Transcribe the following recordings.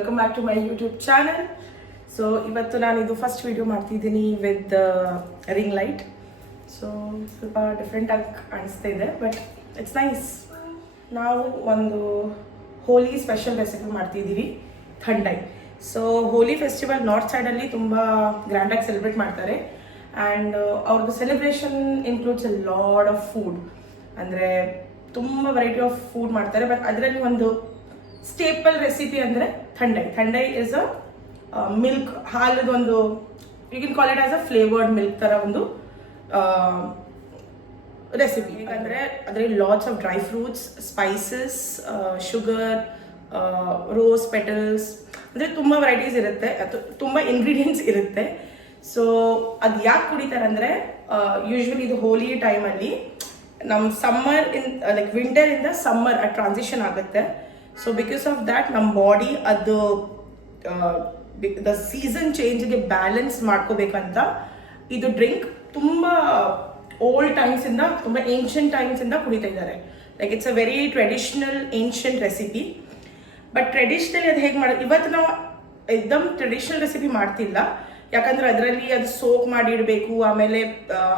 Welcome back to my YouTube channel. So ಇವತ್ತು ನಾನಿದು first video ಮಾಡ್ತಿದ್ದೀನಿ ವಿತ್ ರಿಂಗ್ ಲೈಟ್. ಸೊ ಸ್ವಲ್ಪ different ಆಗಿ ಕಾಣಿಸ್ತಾ ಇದೆ, ಬಟ್ ಇಟ್ಸ್ ನೈಸ್. ನಾವು ಒಂದು ಹೋಲಿ ಸ್ಪೆಷಲ್ ರೆಸಿಪಿ ಮಾಡ್ತಿದ್ದೀವಿ, thandai. So Holi festival north ಸೈಡಲ್ಲಿ ತುಂಬ ಗ್ರ್ಯಾಂಡಾಗಿ ಸೆಲೆಬ್ರೇಟ್ ಮಾಡ್ತಾರೆ. ಆ್ಯಂಡ್ ಅವ್ರದ್ದು celebration includes a lot of food. ಅಂದರೆ ತುಂಬ ವೆರೈಟಿ ಆಫ್ ಫುಡ್ ಮಾಡ್ತಾರೆ, ಬಟ್ ಅದರಲ್ಲಿ ಒಂದು ಸ್ಟೇಪಲ್ ರೆಸಿಪಿ ಅಂದರೆ thandai. Thandai is a milk, ಹಾಲದೊಂದು, you can call it as a flavoured milk ಥರ ಒಂದು ರೆಸಿಪಿ. ಯಾಕಂದರೆ ಅದರಲ್ಲಿ lots of dry fruits, spices, sugar, rose petals, ಅಂದರೆ ತುಂಬ ವೆರೈಟೀಸ್ ಇರುತ್ತೆ, ಅಥವಾ ತುಂಬ ಇಂಗ್ರೀಡಿಯೆಂಟ್ಸ್ ಇರುತ್ತೆ. ಸೊ ಅದು ಯಾಕೆ ಕುಡಿತಾರೆ ಅಂದರೆ ಯೂಶ್ವಲಿ ಇದು ಹೋಲಿ ಟೈಮಲ್ಲಿ ನಮ್ಮ ಸಮ್ಮರ್ ಲೈಕ್ ವಿಂಟರಿಂದ ಸಮ್ಮರ್ ಟ್ರಾನ್ಸಿಷನ್ ಆಗುತ್ತೆ. ಸೊ ಬಿಕಾಸ್ ಆಫ್ ದ್ಯಾಟ್ ನಮ್ಮ ಬಾಡಿ ಅದು ದ ಸೀಸನ್ ಚೇಂಜ್ಗೆ ಬ್ಯಾಲೆನ್ಸ್ ಮಾಡ್ಕೋಬೇಕಂತ ಇದು ಡ್ರಿಂಕ್ ತುಂಬ ಓಲ್ಡ್ ಟೈಮ್ಸಿಂದ, ತುಂಬ ಏನ್ಷಿಯಂಟ್ ಟೈಮ್ಸಿಂದ ಕುಡಿತಾ ಇದ್ದಾರೆ. Like it's a very traditional ancient recipe. But traditionally ಅದು ಹೇಗೆ ಮಾಡೋದು, ಇವತ್ತು ನಾವು ಎಕ್ದಮ್ ಟ್ರೆಡಿಷ್ನಲ್ ರೆಸಿಪಿ ಮಾಡ್ತಿಲ್ಲ. ಯಾಕಂದ್ರೆ ಅದರಲ್ಲಿ ಅದು ಸೋಕ್ ಮಾಡಿ ಇಡಬೇಕು, ಆಮೇಲೆ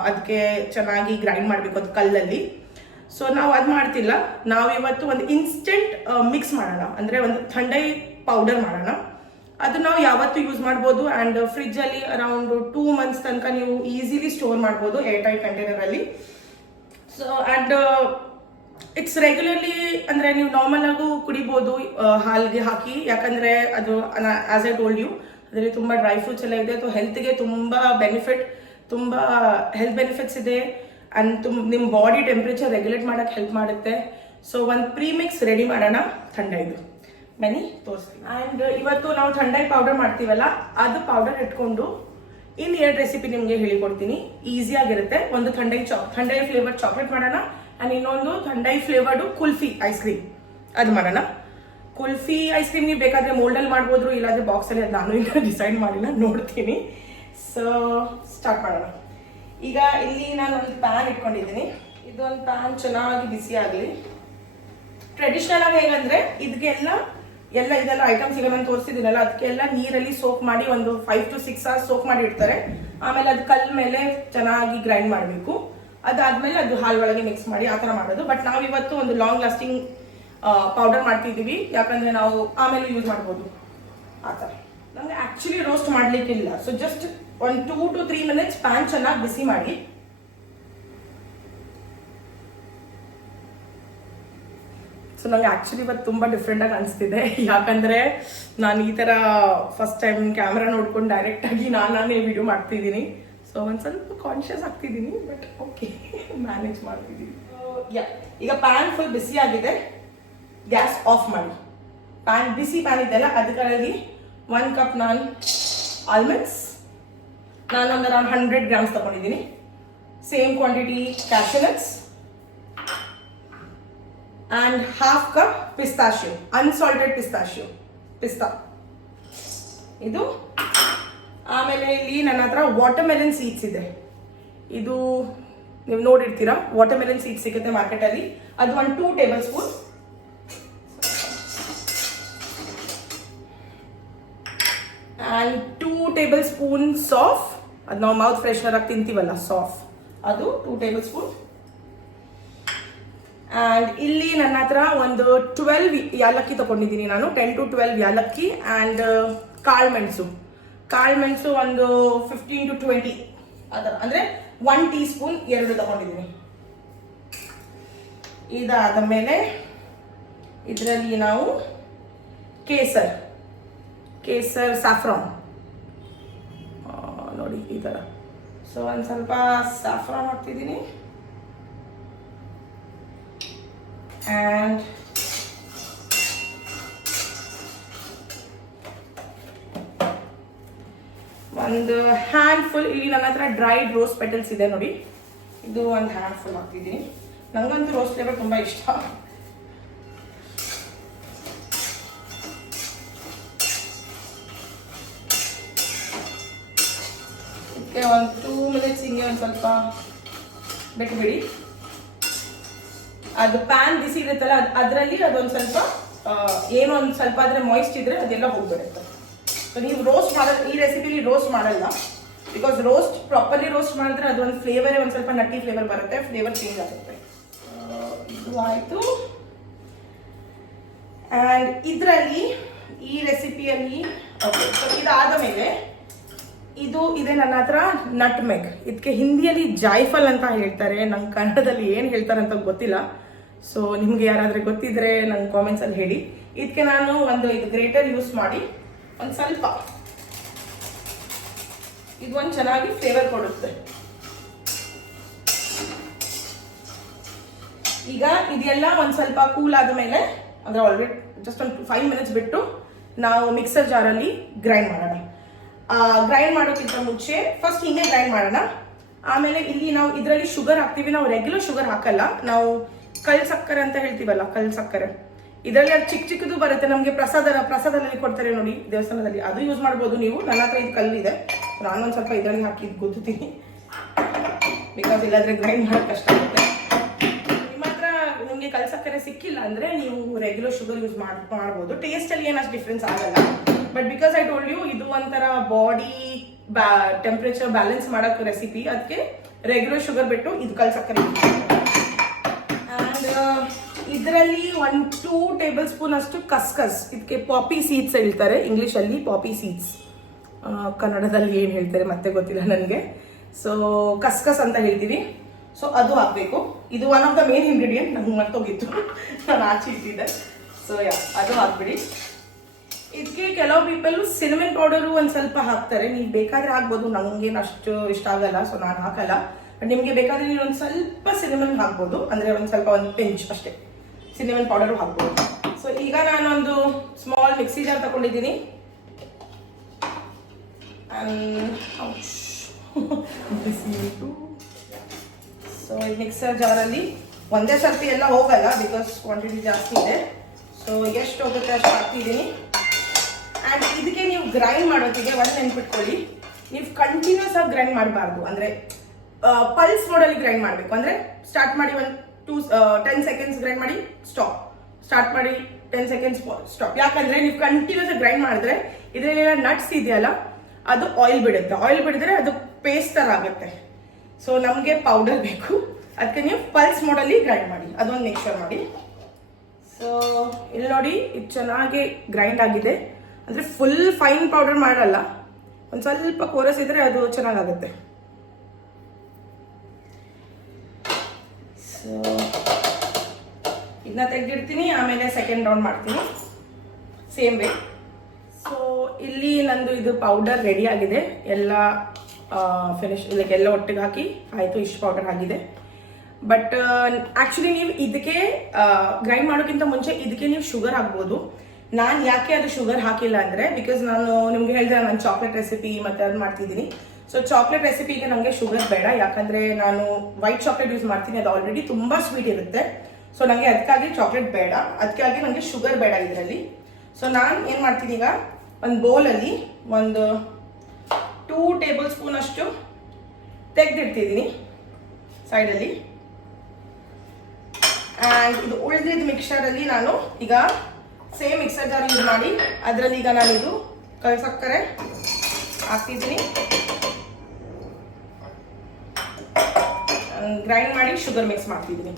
ಅದಕ್ಕೆ ಚೆನ್ನಾಗಿ ಗ್ರೈಂಡ್ ಮಾಡಬೇಕು ಅದು ಕಲ್ಲಲ್ಲಿ. ಸೊ ನಾವು ಅದು ಮಾಡ್ತಿಲ್ಲ. ನಾವು ಇವತ್ತು ಒಂದು ಇನ್ಸ್ಟೆಂಟ್ ಮಿಕ್ಸ್ ಮಾಡೋಣ, ಅಂದರೆ ಒಂದು ಥಂಡೈ ಪೌಡರ್ ಮಾಡೋಣ. ಅದು ನಾವು ಯಾವತ್ತೂ ಯೂಸ್ ಮಾಡ್ಬೋದು. ಆ್ಯಂಡ್ ಫ್ರಿಜ್ಜಲ್ಲಿ ಅರೌಂಡ್ 2 months ತನಕ ನೀವು ಈಸಿಲಿ ಸ್ಟೋರ್ ಮಾಡ್ಬೋದು ಏರ್ ಟೈಟ್ ಕಂಟೈನರಲ್ಲಿ. ಸೊ ಆ್ಯಂಡ್ ಇಟ್ಸ್ ರೆಗ್ಯುಲರ್ಲಿ, ಅಂದರೆ ನೀವು ನಾರ್ಮಲ್ ಆಗು ಕುಡಿಬೋದು ಹಾಲಿಗೆ ಹಾಕಿ. ಯಾಕಂದರೆ ಅದು ಆಸ್ ಐ ಟೋಲ್ಡ್ ಯು, ಅದರಲ್ಲಿ ತುಂಬ ಡ್ರೈ ಫ್ರೂಟ್ಸ್ ಎಲ್ಲ ಇದೆ. ಅಥವಾ ಹೆಲ್ತ್ಗೆ ತುಂಬ ತುಂಬ ಹೆಲ್ತ್ ಬೆನಿಫಿಟ್ಸ್ ಇದೆ. ಆ್ಯಂಡ್ ನಿಮ್ಮ ಬಾಡಿ ಟೆಂಪ್ರೇಚರ್ ರೆಗ್ಯುಲೇಟ್ ಮಾಡೋಕ್ಕೆ ಹೆಲ್ಪ್ ಮಾಡುತ್ತೆ. ಸೊ ಒಂದು ಪ್ರೀಮಿಕ್ಸ್ ರೆಡಿ ಮಾಡೋಣ ಥಂಡೈದು. ಬನ್ನಿ ತೋರಿಸ್ತೀನಿ. ಆ್ಯಂಡ್ ಇವತ್ತು ನಾವು ಥಂಡೈ ಪೌಡರ್ ಮಾಡ್ತೀವಲ್ಲ, ಅದು ಪೌಡರ್ ಇಟ್ಕೊಂಡು ಇನ್ನು 2 ರೆಸಿಪಿ ನಿಮಗೆ ಹೇಳಿಕೊಡ್ತೀನಿ. ಈಸಿಯಾಗಿರುತ್ತೆ. ಒಂದು ಥಂಡೈ ಫ್ಲೇವರ್ ಚಾಕ್ಲೇಟ್ ಮಾಡೋಣ, ಆ್ಯಂಡ್ ಇನ್ನೊಂದು ಥಂಡೈ ಫ್ಲೇವರ್ಡು ಕುಲ್ಫಿ ಐಸ್ ಕ್ರೀಮ್, ಅದು ಮಾಡೋಣ. ಕುಲ್ಫಿ ಐಸ್ ಕ್ರೀಮ್ ನೀವು ಬೇಕಾದರೆ ಮೋಲ್ಡಲ್ಲಿ ಮಾಡ್ಬೋದು, ಇಲ್ಲಾಂದರೆ ಬಾಕ್ಸಲ್ಲಿ. ಅದು ನಾನು ಈಗ ಡಿಸೈಡ್ ಮಾಡಿಲ್ಲ, ನೋಡ್ತೀನಿ. ಸೊ ಸ್ಟಾರ್ಟ್ ಮಾಡೋಣ. ಈಗ ಇಲ್ಲಿ ನಾನು ಒಂದು ಪ್ಯಾನ್ ಇಟ್ಕೊಂಡಿದ್ದೀನಿ. ಇದೊಂದು ಪ್ಯಾನ್ ಚೆನ್ನಾಗಿ ಬಿಸಿ ಆಗಲಿ. ಟ್ರೆಡಿಷ್ನಲ್ ಆಗಿ ಹೇಗಂದರೆ ಇದಕ್ಕೆಲ್ಲ ಇದೆಲ್ಲ ಐಟಮ್ಸ್ ಈಗ ನಾನು ತೋರಿಸಿದ್ದೀನಲ್ಲ, ಅದಕ್ಕೆಲ್ಲ ನೀರಲ್ಲಿ ಸೋಕ್ ಮಾಡಿ ಒಂದು 5 to 6 hours ಸೋಕ್ ಮಾಡಿ ಇಡ್ತಾರೆ. ಆಮೇಲೆ ಅದು ಕಲ್ ಮೇಲೆ ಚೆನ್ನಾಗಿ ಗ್ರೈಂಡ್ ಮಾಡಬೇಕು. ಅದಾದ್ಮೇಲೆ ಅದು ಹಾಲು ಒಳಗೆ ಮಿಕ್ಸ್ ಮಾಡಿ ಆ ಥರ ಮಾಡೋದು. ಬಟ್ ನಾವಿವತ್ತು ಒಂದು ಲಾಂಗ್ ಲಾಸ್ಟಿಂಗ್ ಪೌಡರ್ ಮಾಡ್ತಿದ್ದೀವಿ, ಯಾಕಂದರೆ ನಾವು ಆಮೇಲೆ ಯೂಸ್ ಮಾಡ್ಬೋದು ಆ ಥರ. ನಮಗೆ ಆ್ಯಕ್ಚುಲಿ ರೋಸ್ಟ್ ಮಾಡಲಿಕ್ಕಿಲ್ಲ. ಸೊ ಜಸ್ಟ್ ಒಂದು 2 to 3 minutes ಪ್ಯಾನ್ ಚೆನ್ನಾಗಿ ಬಿಸಿ ಮಾಡಿ. ಸೊ ನಂಗೆ ಆ್ಯಕ್ಚುಲಿ ಇವತ್ತು ತುಂಬ ಡಿಫ್ರೆಂಟಾಗಿ ಅನಿಸ್ತಿದೆ, ಯಾಕಂದರೆ ನಾನು ಈ ಥರ ಫಸ್ಟ್ ಟೈಮ್ ಕ್ಯಾಮ್ರಾ ನೋಡ್ಕೊಂಡು ಡೈರೆಕ್ಟಾಗಿ ನಾನೇ ವಿಡಿಯೋ ಮಾಡ್ತಿದ್ದೀನಿ. ಸೊ ಒಂದು ಸ್ವಲ್ಪ ಕಾನ್ಷಿಯಸ್ ಆಗ್ತಿದ್ದೀನಿ, ಬಟ್ ಓಕೆ, ಮ್ಯಾನೇಜ್ ಮಾಡ್ತಿದ್ದೀನಿ. ಈಗ ಪ್ಯಾನ್ ಫುಲ್ ಬಿಸಿ ಆಗಿದೆ, ಗ್ಯಾಸ್ ಆಫ್ ಮಾಡಿ. ಬಿಸಿ ಪ್ಯಾನ್ ಇದೆಯಲ್ಲ, ಅದಕ್ಕಾಗಿ 1 cup ನಾನು ಆಲ್ಮಂಡ್ಸ್, ನಾನೊಂದು ಅರೌಂಡ್ 100 grams ತಗೊಂಡಿದ್ದೀನಿ. Same quantity cashew nuts and 1/2 cup pistachio, unsalted pista ಇದು. ಆಮೇಲೆ ಇಲ್ಲಿ ನನ್ನ ಹತ್ರ ವಾಟರ್ಮೆಲನ್ ಸೀಡ್ಸ್ ಇದೆ. ಇದು ನೀವು ನೋಡಿರ್ತೀರಾ, ವಾಟರ್ಮೆಲನ್ ಸೀಡ್ಸ್ ಸಿಗುತ್ತೆ ಮಾರ್ಕೆಟಲ್ಲಿ. ಅದು ಒಂದು 2 tablespoon. ಆ್ಯಂಡ್ 2 tablespoon ಸಾಫ್, ಅದು ನಾವು ಮೌತ್ ಫ್ರೆಶ್ನರ್ ಆಗಿ ತಿಂತೀವಲ್ಲ ಸಾಫ್, ಅದು 2 tablespoon. ಆ್ಯಂಡ್ ಇಲ್ಲಿ ನನ್ನ ಹತ್ರ ಒಂದು 12 ಯಾಲಕ್ಕಿ ತಗೊಂಡಿದ್ದೀನಿ ನಾನು, 10 to 12 ಯಾಲಕ್ಕಿ. ಆ್ಯಂಡ್ ಕಾಳುಮೆಣಸು ಒಂದು 15 to 20 ಅದರ, ಅಂದರೆ 1 teaspoon 2 ತಗೊಂಡಿದ್ದೀನಿ. ಇದಾದ ಮೇಲೆ ಇದರಲ್ಲಿ ನಾವು ಕೇಸರ್ ಸ್ಯಾಫ್ರಾನ್ ನೋಡಿ ಈ ಥರ. ಸೊ ಒಂದು ಸ್ವಲ್ಪ ಸ್ಯಾಫ್ರಾನ್ ಹಾಕ್ತಿದ್ದೀನಿ. ಆ್ಯಂಡ್ ಒಂದು ಹ್ಯಾಂಡ್ಫುಲ್, ಇಲ್ಲಿ ನನ್ನ ಹತ್ರ ಡ್ರೈಡ್ ರೋಸ್ ಪೆಟಲ್ಸ್ ಇದೆ ನೋಡಿ, ಇದು ಒಂದು ಹ್ಯಾಂಡ್ಫುಲ್ ಹಾಕ್ತಿದ್ದೀನಿ. ನನಗಂತೂ ರೋಸ್ ಫ್ಲೇವರ್ ತುಂಬ ಇಷ್ಟ. ಇದಕ್ಕೆ ಒಂದು 2 minutes ಹಿಂಗೆ ಒಂದು ಸ್ವಲ್ಪ ಬಿಟ್ಬಿಡಿ. ಅದು ಪ್ಯಾನ್ ಬಿಸಿ ಇರುತ್ತಲ್ಲ, ಅದರಲ್ಲಿ ಅದೊಂದು ಸ್ವಲ್ಪ ಏನೋ ಒಂದು ಸ್ವಲ್ಪ ಆದರೆ ಮಾಯಿಸ್ಟ್ ಇದ್ರೆ ಅದೆಲ್ಲ ಹೋಗ್ಬಿಡುತ್ತೆ. ಸೊ ನೀವು ರೋಸ್ಟ್ ಮಾಡೋದು ಈ ರೆಸಿಪಿಲಿ ರೋಸ್ಟ್ ಮಾಡಲ್ಲ, ಬಿಕಾಸ್ ರೋಸ್ಟ್ ಪ್ರಾಪರ್ಲಿ ರೋಸ್ಟ್ ಮಾಡಿದ್ರೆ ಅದು ಒಂದು ಫ್ಲೇವರೇ ಒಂದು ಸ್ವಲ್ಪ ನಟ್ಟಿ ಫ್ಲೇವರ್ ಬರುತ್ತೆ, ಫ್ಲೇವರ್ ಚೇಂಜ್ ಆಗುತ್ತೆ. ಇದು ಆಯಿತು. ಆ್ಯಂಡ್ ಇದರಲ್ಲಿ ಈ ರೆಸಿಪಿಯಲ್ಲಿ ಓಕೆ, ಸೊ ಇದಾದ ಮೇಲೆ ಇದು ಇದೆ ನನ್ನ ಹತ್ರ ನಟ್ಮೆಗ್. ಇದಕ್ಕೆ ಹಿಂದಿಯಲ್ಲಿ ಜಾಯ್ಫಲ್ ಅಂತ ಹೇಳ್ತಾರೆ, ನಂಗೆ ಕನ್ನಡದಲ್ಲಿ ಏನು ಹೇಳ್ತಾರೆ ಅಂತ ಗೊತ್ತಿಲ್ಲ. ಸೊ ನಿಮ್ಗೆ ಯಾರಾದರೂ ಗೊತ್ತಿದ್ರೆ ನಂಗೆ ಕಾಮೆಂಟ್ಸಲ್ಲಿ ಹೇಳಿ. ಇದಕ್ಕೆ ನಾನು ಇದು ಗ್ರೇಟರ್ ಯೂಸ್ ಮಾಡಿ ಒಂದು ಸ್ವಲ್ಪ ಇದು ಒಂದು ಚೆನ್ನಾಗಿ ಫ್ಲೇವರ್ ಕೊಡುತ್ತೆ. ಈಗ ಇದೆಲ್ಲ ಒಂದು ಸ್ವಲ್ಪ ಕೂಲ್ ಆದಮೇಲೆ ಅಂದರೆ ಆಲ್ರೆಡಿ ಜಸ್ಟ್ ಒಂದು 5 ಮಿನಿಟ್ಸ್ ಬಿಟ್ಟು ನಾವು ಮಿಕ್ಸರ್ ಜಾರಲ್ಲಿ ಗ್ರೈಂಡ್ ಮಾಡೋಣ. ಗ್ರೈಂಡ್ ಮಾಡೋಕ್ಕಿಂತ ಮುಂಚೆ ಫಸ್ಟ್ ಹಿಂಗೆ ಗ್ರೈಂಡ್ ಮಾಡೋಣ. ಆಮೇಲೆ ಇಲ್ಲಿ ನಾವು ಇದರಲ್ಲಿ ಶುಗರ್ ಹಾಕ್ತೀವಿ. ನಾವು ರೆಗ್ಯುಲರ್ ಶುಗರ್ ಹಾಕಲ್ಲ, ನಾವು ಕಲ್ ಸಕ್ಕರೆ ಅಂತ ಹೇಳ್ತೀವಲ್ಲ, ಕಲ್ ಸಕ್ಕರೆ. ಇದರಲ್ಲಿ ಅದು ಚಿಕ್ಕ ಚಿಕ್ಕದು ಬರುತ್ತೆ, ನಮಗೆ ಪ್ರಸಾದದಲ್ಲಿ ಕೊಡ್ತಾರೆ ನೋಡಿ ದೇವಸ್ಥಾನದಲ್ಲಿ, ಅದು ಯೂಸ್ ಮಾಡ್ಬೋದು ನೀವು. ನನ್ನ ಹತ್ರ ಇದು ಕಲ್ಲಿದೆ, ನಾನೊಂದು ಸ್ವಲ್ಪ ಇದರಲ್ಲಿ ಹಾಕಿ ಗೊತ್ತೀನಿ, ಬಿಕಾಸ್ ಇಲ್ಲಾಂದ್ರೆ ಗ್ರೈಂಡ್ ಮಾಡೋಕೆ ಕಷ್ಟ ಆಗುತ್ತೆ. ನಿಮ್ಮ ಹತ್ರ ನಿಮಗೆ ಕಲ್ ಸಕ್ಕರೆ ಸಿಕ್ಕಿಲ್ಲ ಅಂದರೆ ನೀವು ರೆಗ್ಯುಲರ್ ಶುಗರ್ ಯೂಸ್ ಮಾಡ್ಬೋದು. ಟೇಸ್ಟಲ್ಲಿ ಏನು ಅಷ್ಟು ಡಿಫ್ರೆನ್ಸ್ ಆಗಲ್ಲ. But because I told you ಇದು ಒಂಥರ ಬಾಡಿ ಟೆಂಪ್ರೇಚರ್ ಬ್ಯಾಲೆನ್ಸ್ ಮಾಡೋಕ್ಕೆ ರೆಸಿಪಿ, ಅದಕ್ಕೆ ರೆಗ್ಯುಲರ್ ಶುಗರ್ ಬಿಟ್ಟು ಇದು ಕಲ್ ಸಕ್ಕರೆ. ಆ್ಯಂಡ್ ಇದರಲ್ಲಿ 1-2 ಟೇಬಲ್ ಸ್ಪೂನ್ ಅಷ್ಟು ಕಸ್ಕಸ್, ಇದಕ್ಕೆ ಪಾಪಿ ಸೀಡ್ಸ್ ಹೇಳ್ತಾರೆ ಇಂಗ್ಲೀಷಲ್ಲಿ, ಪಾಪಿ ಸೀಡ್ಸ್, ಕನ್ನಡದಲ್ಲಿ ಏನು ಹೇಳ್ತಾರೆ ಮತ್ತೆ ಗೊತ್ತಿಲ್ಲ ನನಗೆ. ಸೊ ಕಸ್ಕಸ್ ಅಂತ ಹೇಳ್ತೀವಿ. ಸೊ ಅದು ಹಾಕಬೇಕು. ಇದು one of the main ingredient, ನಂಗೆ ಮರ್ತೋಗಿತ್ತು, ನಾನು ಆಚೆ ಇಟ್ಟಿದ್ದೆ. ಸೊ ಅದು ಹಾಕ್ಬಿಡಿ. ಇದಕ್ಕೆ ಕೆಲವು ಪೀಪಲ್ ಸಿನಮನ್ ಪೌಡರು ಒಂದು ಸ್ವಲ್ಪ ಹಾಕ್ತಾರೆ, ನೀವು ಬೇಕಾದರೆ ಹಾಕ್ಬೋದು. ನನಗೇನು ಅಷ್ಟು ಇಷ್ಟ ಆಗಲ್ಲ, ಸೊ ನಾನು ಹಾಕಲ್ಲ. ಬಟ್ ನಿಮಗೆ ಬೇಕಾದರೆ ನೀವು ಒಂದು ಸ್ವಲ್ಪ ಸಿನಮನ್ ಹಾಕ್ಬೋದು, ಅಂದರೆ ಒಂದು ಸ್ವಲ್ಪ ಒಂದು ಪಿಂಚ್ ಅಷ್ಟೇ ಸಿನಮನ್ ಪೌಡರು ಹಾಕ್ಬೋದು. ಸೊ ಈಗ ನಾನೊಂದು ಸ್ಮಾಲ್ ಮಿಕ್ಸಿ ಜಾರ್ ತಗೊಂಡಿದ್ದೀನಿ. ಸೊ ಈ ಮಿಕ್ಸರ್ ಜಾರಲ್ಲಿ ಒಂದೇ ಸರ್ತಿ ಎಲ್ಲ ಹೋಗಲ್ಲ, ಬಿಕಾಸ್ ಕ್ವಾಂಟಿಟಿ ಜಾಸ್ತಿ ಇದೆ. ಸೊ ಎಷ್ಟು ಹೋಗುತ್ತೆ ಅಷ್ಟು ಹಾಕ್ತಿದ್ದೀನಿ. ಆ್ಯಂಡ್ ಇದಕ್ಕೆ ನೀವು ಗ್ರೈಂಡ್ ಮಾಡೋತ್ತಿಗೆ ಒಂದು ನೆನ್ಪಿಟ್ಕೊಳ್ಳಿ, ನೀವು ಕಂಟಿನ್ಯೂಸ್ ಆಗಿ ಗ್ರೈಂಡ್ ಮಾಡಬಾರ್ದು. ಅಂದರೆ ಪಲ್ಸ್ ಮೋಡಲ್ಲಿ ಗ್ರೈಂಡ್ ಮಾಡಬೇಕು. ಅಂದರೆ ಸ್ಟಾರ್ಟ್ ಮಾಡಿ 10 ಸೆಕೆಂಡ್ಸ್ ಗ್ರೈಂಡ್ ಮಾಡಿ ಸ್ಟಾಪ್, ಸ್ಟಾರ್ಟ್ ಮಾಡಿ 10 ಸೆಕೆಂಡ್ಸ್ ಸ್ಟಾಪ್. ಯಾಕಂದರೆ ನೀವು ಕಂಟಿನ್ಯೂಸ್ ಆಗಿ ಗ್ರೈಂಡ್ ಮಾಡಿದ್ರೆ ಇದರಲ್ಲೆಲ್ಲ ನಟ್ಸ್ ಇದೆಯಲ್ಲ ಅದು ಆಯಿಲ್ ಬಿಡುತ್ತೆ. ಆಯಿಲ್ ಬಿಡಿದ್ರೆ ಅದು ಪೇಸ್ಟ್ ಥರ ಆಗುತ್ತೆ. ಸೊ ನಮಗೆ ಪೌಡರ್ ಬೇಕು, ಅದಕ್ಕೆ ನೀವು ಪಲ್ಸ್ ಮೋಡಲ್ಲಿ ಗ್ರೈಂಡ್ ಮಾಡಿ, ಅದೊಂದು ಮೇಕ್ ಶೋರ್ ಮಾಡಿ. ಸೊ ಇಲ್ಲಿ ನೋಡಿ, ಇದು ಚೆನ್ನಾಗಿ ಗ್ರೈಂಡ್ ಆಗಿದೆ. ಅಂದರೆ ಫುಲ್ ಫೈನ್ ಪೌಡರ್ ಮಾಡಲ್ಲ, ಒಂದು ಸ್ವಲ್ಪ ಕೋರಸ್ ಇದ್ರೆ ಅದು ಚೆನ್ನಾಗಾಗುತ್ತೆ. ಸೊ ಇದನ್ನ ತೆಗೆದಿಡ್ತೀನಿ, ಆಮೇಲೆ ಸೆಕೆಂಡ್ ರೌಂಡ್ ಮಾಡ್ತೀನಿ ಸೇಮ್ ವೇ. ಸೊ ಇಲ್ಲಿ ನಂದು ಇದು ಪೌಡರ್ ರೆಡಿ ಆಗಿದೆ, ಎಲ್ಲ ಫಿನಿಶ್ ಲೈಕ್ ಎಲ್ಲ ಒಟ್ಟಿಗೆ ಹಾಕಿ ಆಯಿತು, ಇಷ್ಟು ಪೌಡರ್ ಆಗಿದೆ. ಬಟ್ ಆ್ಯಕ್ಚುಲಿ ನೀವು ಇದಕ್ಕೆ ಗ್ರೈಂಡ್ ಮಾಡೋಕ್ಕಿಂತ ಮುಂಚೆ ಇದಕ್ಕೆ ನೀವು ಶುಗರ್ ಹಾಕ್ಬೋದು. ನಾನು ಯಾಕೆ ಅದು ಶುಗರ್ ಹಾಕಿಲ್ಲ ಅಂದರೆ, ಬಿಕಾಸ್ ನಾನು ನಿಮ್ಗೆ ಹೇಳಿದೆ ನಾನು ಚಾಕ್ಲೇಟ್ ರೆಸಿಪಿ ಮತ್ತು ಅದು ಮಾಡ್ತಿದ್ದೀನಿ. ಸೊ ಚಾಕ್ಲೇಟ್ ರೆಸಿಪಿಗೆ ನನಗೆ ಶುಗರ್ ಬೇಡ, ಯಾಕಂದರೆ ನಾನು ವೈಟ್ ಚಾಕ್ಲೇಟ್ ಯೂಸ್ ಮಾಡ್ತೀನಿ, ಅದು ಆಲ್ರೆಡಿ ತುಂಬ ಸ್ವೀಟ್ ಇರುತ್ತೆ. ಸೊ ನನಗೆ ಅದಕ್ಕಾಗಿ ಚಾಕ್ಲೇಟ್ ಬೇಡ, ಅದಕ್ಕಾಗಿ ನನಗೆ ಶುಗರ್ ಬೇಡ ಇದರಲ್ಲಿ. ಸೊ ನಾನು ಏನು ಮಾಡ್ತೀನಿ, ಈಗ ಒಂದು ಬೌಲಲ್ಲಿ ಒಂದು 2 ಟೇಬಲ್ ಸ್ಪೂನ್ ಅಷ್ಟು ತೆಗೆದಿಡ್ತಿದ್ದೀನಿ ಸೈಡಲ್ಲಿ. ಆ್ಯಂಡ್ ಇದು ಉಳಿದಿದ್ದ ಮಿಕ್ಸರಲ್ಲಿ ನಾನು ಈಗ ಸೇಮ್ ಮಿಕ್ಸರ್ ಜಾರ್ ಯೂಸ್ ಮಾಡಿ ಅದರಲ್ಲಿ ಈಗ ನಾನಿದು ಕಲ್ ಸಕ್ಕರೆ ಹಾಕ್ತಿದ್ದೀನಿ, ಗ್ರೈಂಡ್ ಮಾಡಿ ಶುಗರ್ ಮಿಕ್ಸ್ ಮಾಡ್ತಿದ್ದೀನಿ.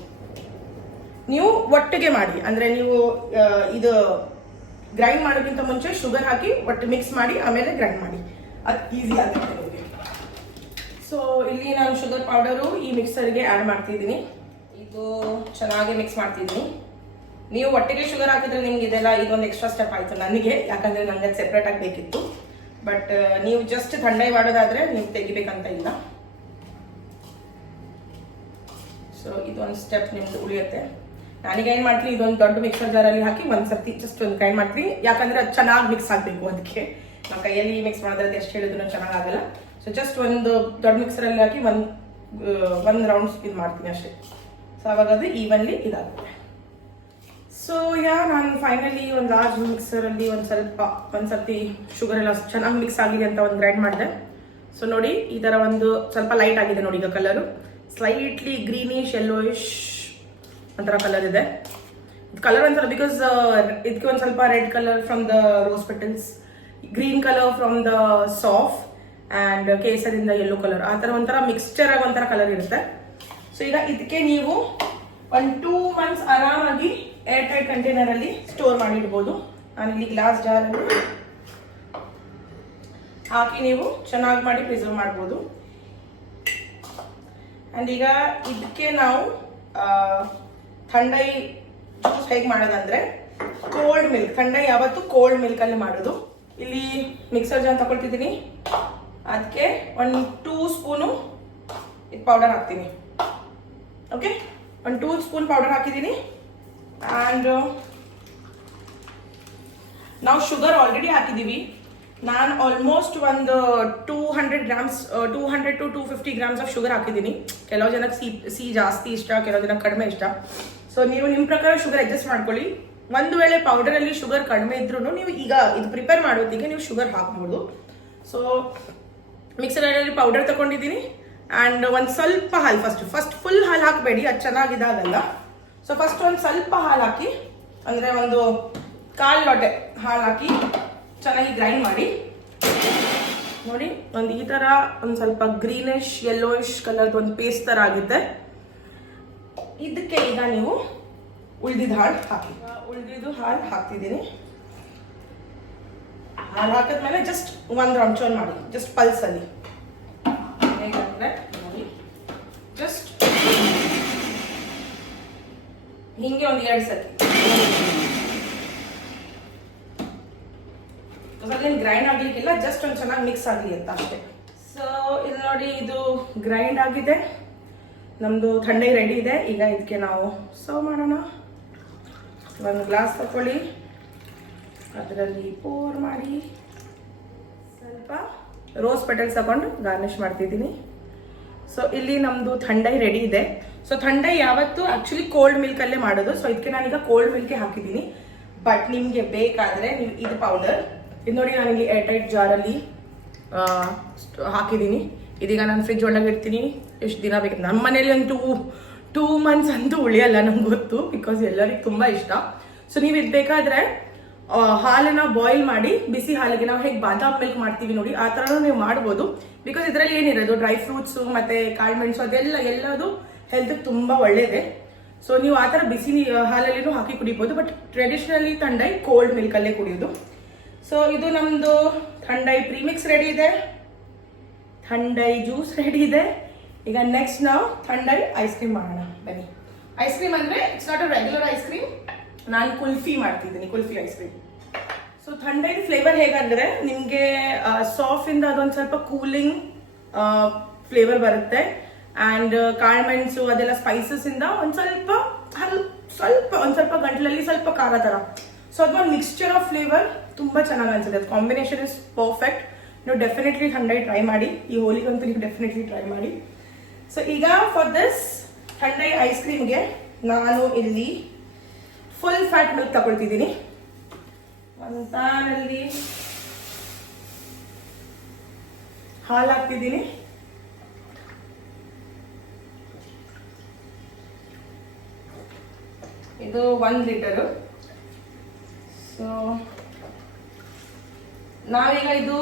ನೀವು ಒಟ್ಟಿಗೆ ಮಾಡಿ, ಅಂದರೆ ನೀವು ಇದು ಗ್ರೈಂಡ್ ಮಾಡೋಕ್ಕಿಂತ ಮುಂಚೆ ಶುಗರ್ ಹಾಕಿ ಒಟ್ಟು ಮಿಕ್ಸ್ ಮಾಡಿ ಆಮೇಲೆ ಗ್ರೈಂಡ್ ಮಾಡಿ, ಅದು ಈಸಿ ಆಗುತ್ತೆ ನಿಮಗೆ. ಸೊ ಇಲ್ಲಿ ನಾನು ಶುಗರ್ ಪೌಡರು ಈ ಮಿಕ್ಸರ್ಗೆ ಆ್ಯಡ್ ಮಾಡ್ತಿದ್ದೀನಿ. ಇದು ಚೆನ್ನಾಗಿ ಮಿಕ್ಸ್ ಮಾಡ್ತಿದ್ದೀನಿ. ನೀವು ಒಟ್ಟಿಗೆ ಶುಗರ್ ಹಾಕಿದ್ರೆ ನಿಮ್ಗೆ ಇದೆಲ್ಲ ಇದೊಂದು ಎಕ್ಸ್ಟ್ರಾ ಸ್ಟೆಪ್ ಆಯಿತು ನನಗೆ, ಯಾಕಂದರೆ ನನಗೆ ಸೆಪ್ರೇಟಾಗಿ ಬೇಕಿತ್ತು. ಬಟ್ ನೀವು ಜಸ್ಟ್ ಥಂಡೈ ಮಾಡೋದಾದರೆ ನೀವು ತೆಗಿಬೇಕಂತ ಇಲ್ಲ. ಸೊ ಇದೊಂದು ಸ್ಟೆಪ್ ನಿಮ್ದು ಉಳಿಯುತ್ತೆ. ನಾನೀಗ ಏನು ಮಾಡ್ತೀನಿ, ಇದೊಂದು ದೊಡ್ಡ ಮಿಕ್ಸರ್ ಜಾರಲ್ಲಿ ಹಾಕಿ ಒಂದು ಸರ್ತಿ ಜಸ್ಟ್ ಒಂದು ಗ್ರೈಂಡ್ ಮಾಡ್ತೀನಿ, ಯಾಕಂದರೆ ಅದು ಚೆನ್ನಾಗಿ ಮಿಕ್ಸ್ ಆಗಬೇಕು. ಅದಕ್ಕೆ ನಾವು ಕೈಯಲ್ಲಿ ಮಿಕ್ಸ್ ಮಾಡಿದ್ರೆ ಎಷ್ಟು ಹೇಳಿದ್ರು ಚೆನ್ನಾಗಾಗಲ್ಲ. ಸೊ ಜಸ್ಟ್ ಒಂದು ದೊಡ್ಡ ಮಿಕ್ಸರಲ್ಲಿ ಹಾಕಿ ಒಂದು ರೌಂಡ್ಸ್ ಇದು ಮಾಡ್ತೀನಿ ಅಷ್ಟೇ. ಸೊ ಆವಾಗ ಅದು ಈವನ್ಲಿ ಇದಾಗುತ್ತೆ. ಸೊ ನಾನು ಫೈನಲಿ ಒಂದು ಲಾರ್ಜ್ ಮಿಕ್ಸರಲ್ಲಿ ಒಂದು ಸರ್ತಿ ಶುಗರ್ ಎಲ್ಲ ಚೆನ್ನಾಗಿ ಮಿಕ್ಸ್ ಆಗಿದೆ ಅಂತ ಒಂದು ಗ್ರೈಂಡ್ ಮಾಡಿದೆ. ಸೊ ನೋಡಿ ಈ ಥರ ಒಂದು ಸ್ವಲ್ಪ ಲೈಟ್ ಆಗಿದೆ ನೋಡಿ, ಈಗ ಕಲರು ಸ್ಲೈಟ್ಲಿ ಗ್ರೀನಿಶ್ ಯೆಲ್ಲೋಯಿಶ್ ಒಂಥರ ಕಲರ್ ಇದೆ. ಕಲರ್ ಒಂಥರ ಬಿಕಾಸ್ ಇದಕ್ಕೆ ಒಂದು ಸ್ವಲ್ಪ red colour from the rose petals, green colour from the ಸಾಫ್ ಆ್ಯಂಡ್ ಕೇಸರಿಂದ ಯೆಲ್ಲೋ ಕಲರ್, ಆ ಥರ ಒಂಥರ ಮಿಕ್ಸ್ಚರ್ ಆಗಿ ಒಂಥರ ಕಲರ್ ಇರುತ್ತೆ. ಸೊ ಈಗ ಇದಕ್ಕೆ ನೀವು 1-2 months ಆರಾಮಾಗಿ ಏರ್ ಟೈಟ್ ಕಂಟೈನರ್ ಅಲ್ಲಿ ಸ್ಟೋರ್ ಮಾಡಿ ಇಡ್ಬೋದು. ನಾನಿಲ್ಲಿ ಗ್ಲಾಸ್ ಜಾರಲ್ಲಿ ಹಾಕಿ ನೀವು ಚೆನ್ನಾಗಿ ಮಾಡಿ ಪ್ರಿಸರ್ವ್ ಮಾಡ್ಬೋದು. ಆ್ಯಂಡ್ ಈಗ ಇದಕ್ಕೆ ನಾವು ಥಂಡೈ ಜ್ಯೂಸ್ ಹೇಗೆ ಮಾಡೋದಂದ್ರೆ, ಕೋಲ್ಡ್ ಮಿಲ್ಕ್, ಥಂಡೈ ಯಾವತ್ತು ಕೋಲ್ಡ್ ಮಿಲ್ಕಲ್ಲಿ ಮಾಡೋದು. ಇಲ್ಲಿ ಮಿಕ್ಸರ್ ಜಾರ್ ತಗೊಳ್ತಿದ್ದೀನಿ, ಅದಕ್ಕೆ 1-2 ಸ್ಪೂನು ಇದು ಪೌಡರ್ ಹಾಕ್ತೀನಿ. ಓಕೆ, 1-2 ಸ್ಪೂನ್ ಪೌಡರ್ ಹಾಕಿದ್ದೀನಿ. ಆ್ಯಂಡ್ ನಾವು ಶುಗರ್ ಆಲ್ರೆಡಿ ಹಾಕಿದ್ದೀವಿ. ನಾನು ಆಲ್ಮೋಸ್ಟ್ ಒಂದು 200 grams 200 to 250 grams of sugar ಹಾಕಿದ್ದೀನಿ. ಕೆಲವು ಜನಕ್ಕೆ ಸಿ ಜಾಸ್ತಿ ಇಷ್ಟ, ಕೆಲವು ಜನಕ್ಕೆ ಕಡಿಮೆ ಇಷ್ಟ. ಸೊ ನೀವು ನಿಮ್ಮ ಪ್ರಕಾರ ಶುಗರ್ ಅಡ್ಜಸ್ಟ್ ಮಾಡ್ಕೊಳ್ಳಿ. ಒಂದು ವೇಳೆ ಪೌಡರಲ್ಲಿ ಶುಗರ್ ಕಡಿಮೆ ಇದ್ರೂ ನೀವು ಈಗ ಇದು ಪ್ರಿಪೇರ್ ಮಾಡೋದಕ್ಕೆ ನೀವು ಶುಗರ್ ಹಾಕ್ಬೋದು. ಸೊ ಮಿಕ್ಸರಲ್ಲಿ ಪೌಡರ್ ತಗೊಂಡಿದ್ದೀನಿ. ಆ್ಯಂಡ್ ಒಂದು ಸ್ವಲ್ಪ ಹಾಲು, ಫಸ್ಟ್ ಫುಲ್ ಹಾಲು ಹಾಕಬೇಡಿ, ಅದು ಚೆನ್ನಾಗಿದಾಗಲ್ಲ. ಸೊ ಫಸ್ಟ್ ಒಂದು ಸ್ವಲ್ಪ ಹಾಲು ಹಾಕಿ, ಅಂದರೆ ಒಂದು 1/4 ಲೋಟ ಹಾಲು ಹಾಕಿ ಚೆನ್ನಾಗಿ ಗ್ರೈಂಡ್ ಮಾಡಿ. ನೋಡಿ, ಒಂದು ಈ ಥರ ಒಂದು ಸ್ವಲ್ಪ ಗ್ರೀನಿಶ್ ಯೆಲ್ಲೋಯಿಶ್ ಕಲರ್ದು ಒಂದು ಪೇಸ್ಟ್ ಥರ ಆಗುತ್ತೆ. ಇದಕ್ಕೆ ಈಗ ನೀವು ಉಳಿದಿದ್ದ ಹಾಲು ಹಾಕಿ. ಉಳಿದಿದ್ದು ಹಾಲು ಹಾಕ್ತಿದ್ದೀನಿ. ಹಾಲು ಹಾಕಿದ್ಮೇಲೆ ಜಸ್ಟ್ ಒಂದು ರೌಂಡ್ ಚೋನ್ ಮಾಡಿ, ಜಸ್ಟ್ ಪಲ್ಸಲ್ಲಿ. ಹೇಗಂದ್ರೆ ನೋಡಿ, ಜಸ್ಟ್ ಹಿಂಗೆ ಒಂದು 2 ಸತಿ. ಅದೇನು ಗ್ರೈಂಡ್ ಆಗಲಿಕ್ಕಿಲ್ಲ, ಜಸ್ಟ್ ಒಂದು ಚೆನ್ನಾಗಿ ಮಿಕ್ಸ್ ಆಗಲಿ ಅಂತ ಅಷ್ಟೇ. ಸೊ ಇದು ನೋಡಿ, ಇದು ಗ್ರೈಂಡ್ ಆಗಿದೆ, ನಮ್ಮದು ಥಂಡೈ ರೆಡಿ ಇದೆ. ಈಗ ಇದಕ್ಕೆ ನಾವು ಸರ್ವ್ ಮಾಡೋಣ. ಒಂದು ಗ್ಲಾಸ್ ತಗೊಳ್ಳಿ, ಅದರಲ್ಲಿ ಪೋರ್ ಮಾಡಿ ಸ್ವಲ್ಪ ರೋಸ್ ಪೆಟಲ್ಸ್ ತಗೊಂಡು ಗಾರ್ನಿಷ್ ಮಾಡ್ತಿದ್ದೀನಿ. ಸೊ ಇಲ್ಲಿ ನಮ್ಮದು ಥಂಡೈ ರೆಡಿ ಇದೆ. ಸೊ ಥಂಡೈ ಯಾವತ್ತು ಆ್ಯಕ್ಚುಲಿ ಕೋಲ್ಡ್ ಮಿಲ್ಕಲ್ಲೇ ಮಾಡೋದು. ಸೊ ಇದಕ್ಕೆ ನಾನೀಗ ಕೋಲ್ಡ್ ಮಿಲ್ಕೆ ಹಾಕಿದ್ದೀನಿ. ಬಟ್ ನಿಮಗೆ ಬೇಕಾದರೆ ನೀವು ಇದು ಪೌಡರ್, ಇದು ನೋಡಿ ನಾನಿಲ್ಲಿ ಏರ್ ಟೈಟ್ ಜಾರಲ್ಲಿ ಹಾಕಿದ್ದೀನಿ. ಇದೀಗ ನಾನು ಫ್ರಿಜ್ ಒಳಗೆ ಇಡ್ತೀನಿ. ಎಷ್ಟು ದಿನ ಬೇಕು, ನಮ್ಮ ಮನೇಲಿ ಒಂದು 2 months ಅಂತೂ ಉಳಿಯಲ್ಲ, ನಂಗೆ ಗೊತ್ತು, ಬಿಕಾಸ್ ಎಲ್ಲರಿಗೂ ತುಂಬ ಇಷ್ಟ. ಸೊ ನೀವು ಇದು ಬೇಕಾದರೆ ಹಾಲನ್ನ ಬಾಯ್ಲ್ ಮಾಡಿ, ಬಿಸಿ ಹಾಲಿಗೆ ನಾವು ಹೇಗೆ ಬಾದಾಮ್ ಮಿಲ್ಕ್ ಮಾಡ್ತೀವಿ ನೋಡಿ, ಆ ಥರನೂ ನೀವು ಮಾಡ್ಬೋದು. ಬಿಕಾಸ್ ಇದರಲ್ಲಿ ಏನಿರೋದು ಡ್ರೈ ಫ್ರೂಟ್ಸು ಮತ್ತು ಕಾಳುಮೆಣಸು ಎಲ್ಲದು ಹೆಲ್ತ್ಗೆ ತುಂಬ ಒಳ್ಳೆಯದೇ. ಸೊ ನೀವು ಆ ಥರ ಬಿಸಿ ಹಾಲಲ್ಲಿನೂ ಹಾಕಿ ಕುಡಿಬೋದು. ಬಟ್ ಟ್ರೆಡಿಷ್ನಲಿ ಥಂಡೈ ಕೋಲ್ಡ್ ಮಿಲ್ಕಲ್ಲೇ ಕುಡಿಯೋದು. ಸೊ ಇದು ನಮ್ಮದು ಥಂಡೈ ಪ್ರೀಮಿಕ್ಸ್ ರೆಡಿ ಇದೆ, ಥಂಡೈ ಜ್ಯೂಸ್ ರೆಡಿ ಇದೆ. ಈಗ ನೆಕ್ಸ್ಟ್ ನಾವು ಥಂಡೈ ಐಸ್ ಕ್ರೀಮ್ ಮಾಡೋಣ. ಬನ್ನಿ. ಐಸ್ ಕ್ರೀಮ್ ಅಂದರೆ it's not a regular ice cream, ನಾನು ಕುಲ್ಫಿ ಮಾಡ್ತಿದ್ದೀನಿ, ಕುಲ್ಫಿ ಐಸ್ ಕ್ರೀಮ್. ಸೊ ಥಂಡೈದು ಫ್ಲೇವರ್ ಹೇಗಂದರೆ, ನಿಮಗೆ ಸಾಫ್ಟಿಂದ ಅದೊಂದು ಸ್ವಲ್ಪ ಕೂಲಿಂಗ್ ಫ್ಲೇವರ್ ಬರುತ್ತೆ. ಆ್ಯಂಡ್ ಕಾಳುಮೆಣಸು ಅದೆಲ್ಲ ಸ್ಪೈಸಸ್ಸಿಂದ ಒಂದು ಸ್ವಲ್ಪ ಗಂಟಲಲ್ಲಿ ಸ್ವಲ್ಪ ಖಾರ ಥರ. ಸೊ ಅದೊಂದು ಮಿಕ್ಸ್ಚರ್ ಆಫ್ ಫ್ಲೇವರ್ ತುಂಬ ಚೆನ್ನಾಗಿ ಅನ್ಸುತ್ತೆ. ಅದು ಕಾಂಬಿನೇಷನ್ ಇಸ್ ಪರ್ಫೆಕ್ಟ್. ನೀವು ಡೆಫಿನೆಟ್ಲಿ ಥಂಡೈ ಟ್ರೈ ಮಾಡಿ, ಈ ಹೋಲಿಗಂತೂ ನೀವು ಡೆಫಿನೆಟ್ಲಿ ಟ್ರೈ ಮಾಡಿ. ಸೊ ಈಗ ಫಾರ್ ದಿಸ್ ಥಂಡೈ ಐಸ್ ಕ್ರೀಮ್ಗೆ ನಾನು ಇಲ್ಲಿ ಫುಲ್ ಫ್ಯಾಟ್ ಮಿಲ್ಕ್ ತಗೊಳ್ತಿದ್ದೀನಿ. ಒಂದು ಪ್ಯಾನಲ್ಲಿ ಹಾಲು ಹಾಕ್ತಿದ್ದೀನಿ. ಇದು 1 ಲೀಟರು. ಸೊ ನಾವೀಗ ಇದು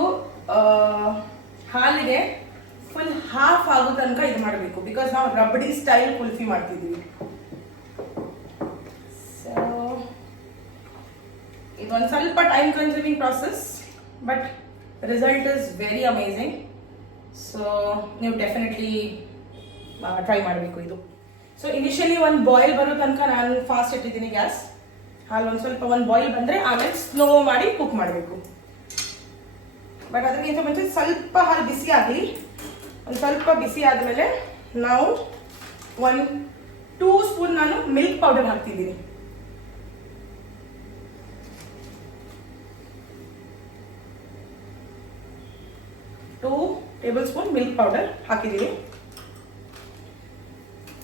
ಹಾಲಿಗೆ ಫುಲ್ ಹಾಫ್ ಆಗೋ ತನಕ ಇದು ಮಾಡಬೇಕು, ಬಿಕಾಸ್ ನಾವು ರಬಡಿ ಸ್ಟೈಲ್ ಕುಲ್ಫಿ ಮಾಡ್ತಿದ್ದೀವಿ. ಸೊ ಇದೊಂದು ಸ್ವಲ್ಪ time consuming process, but result is very amazing. So ನೀವು ಡೆಫಿನೆಟ್ಲಿ ಟ್ರೈ ಮಾಡಬೇಕು ಇದು. ಸೊ ಇನಿಷಿಯಲಿ ಒಂದು ಬಾಯ್ಲ್ ಬರೋ ತನಕ ನಾನು ಫಾಸ್ಟ್ ಇಟ್ಟಿದ್ದೀನಿ ಗ್ಯಾಸ್. ಹಾಲು ಒಂದು ಬಾಯ್ಲ್ ಬಂದರೆ ಆಮೇಲೆ ಸ್ಲೋ ಮಾಡಿ ಕುಕ್ ಮಾಡಬೇಕು. ಬಟ್ ಅದಕ್ಕಿಂತ ಮುಂಚೆ ಸ್ವಲ್ಪ ಹಾಲು ಬಿಸಿ ಆಗಲಿ. ಒಂದು ಸ್ವಲ್ಪ ಬಿಸಿ ಆದಮೇಲೆ ನಾವು 1-2 ಸ್ಪೂನ್ ನಾನು ಮಿಲ್ಕ್ ಪೌಡರ್ ಹಾಕ್ತಿದ್ದೀನಿ. Two tablespoon milk powder ಹಾಕಿದ್ದೀನಿ.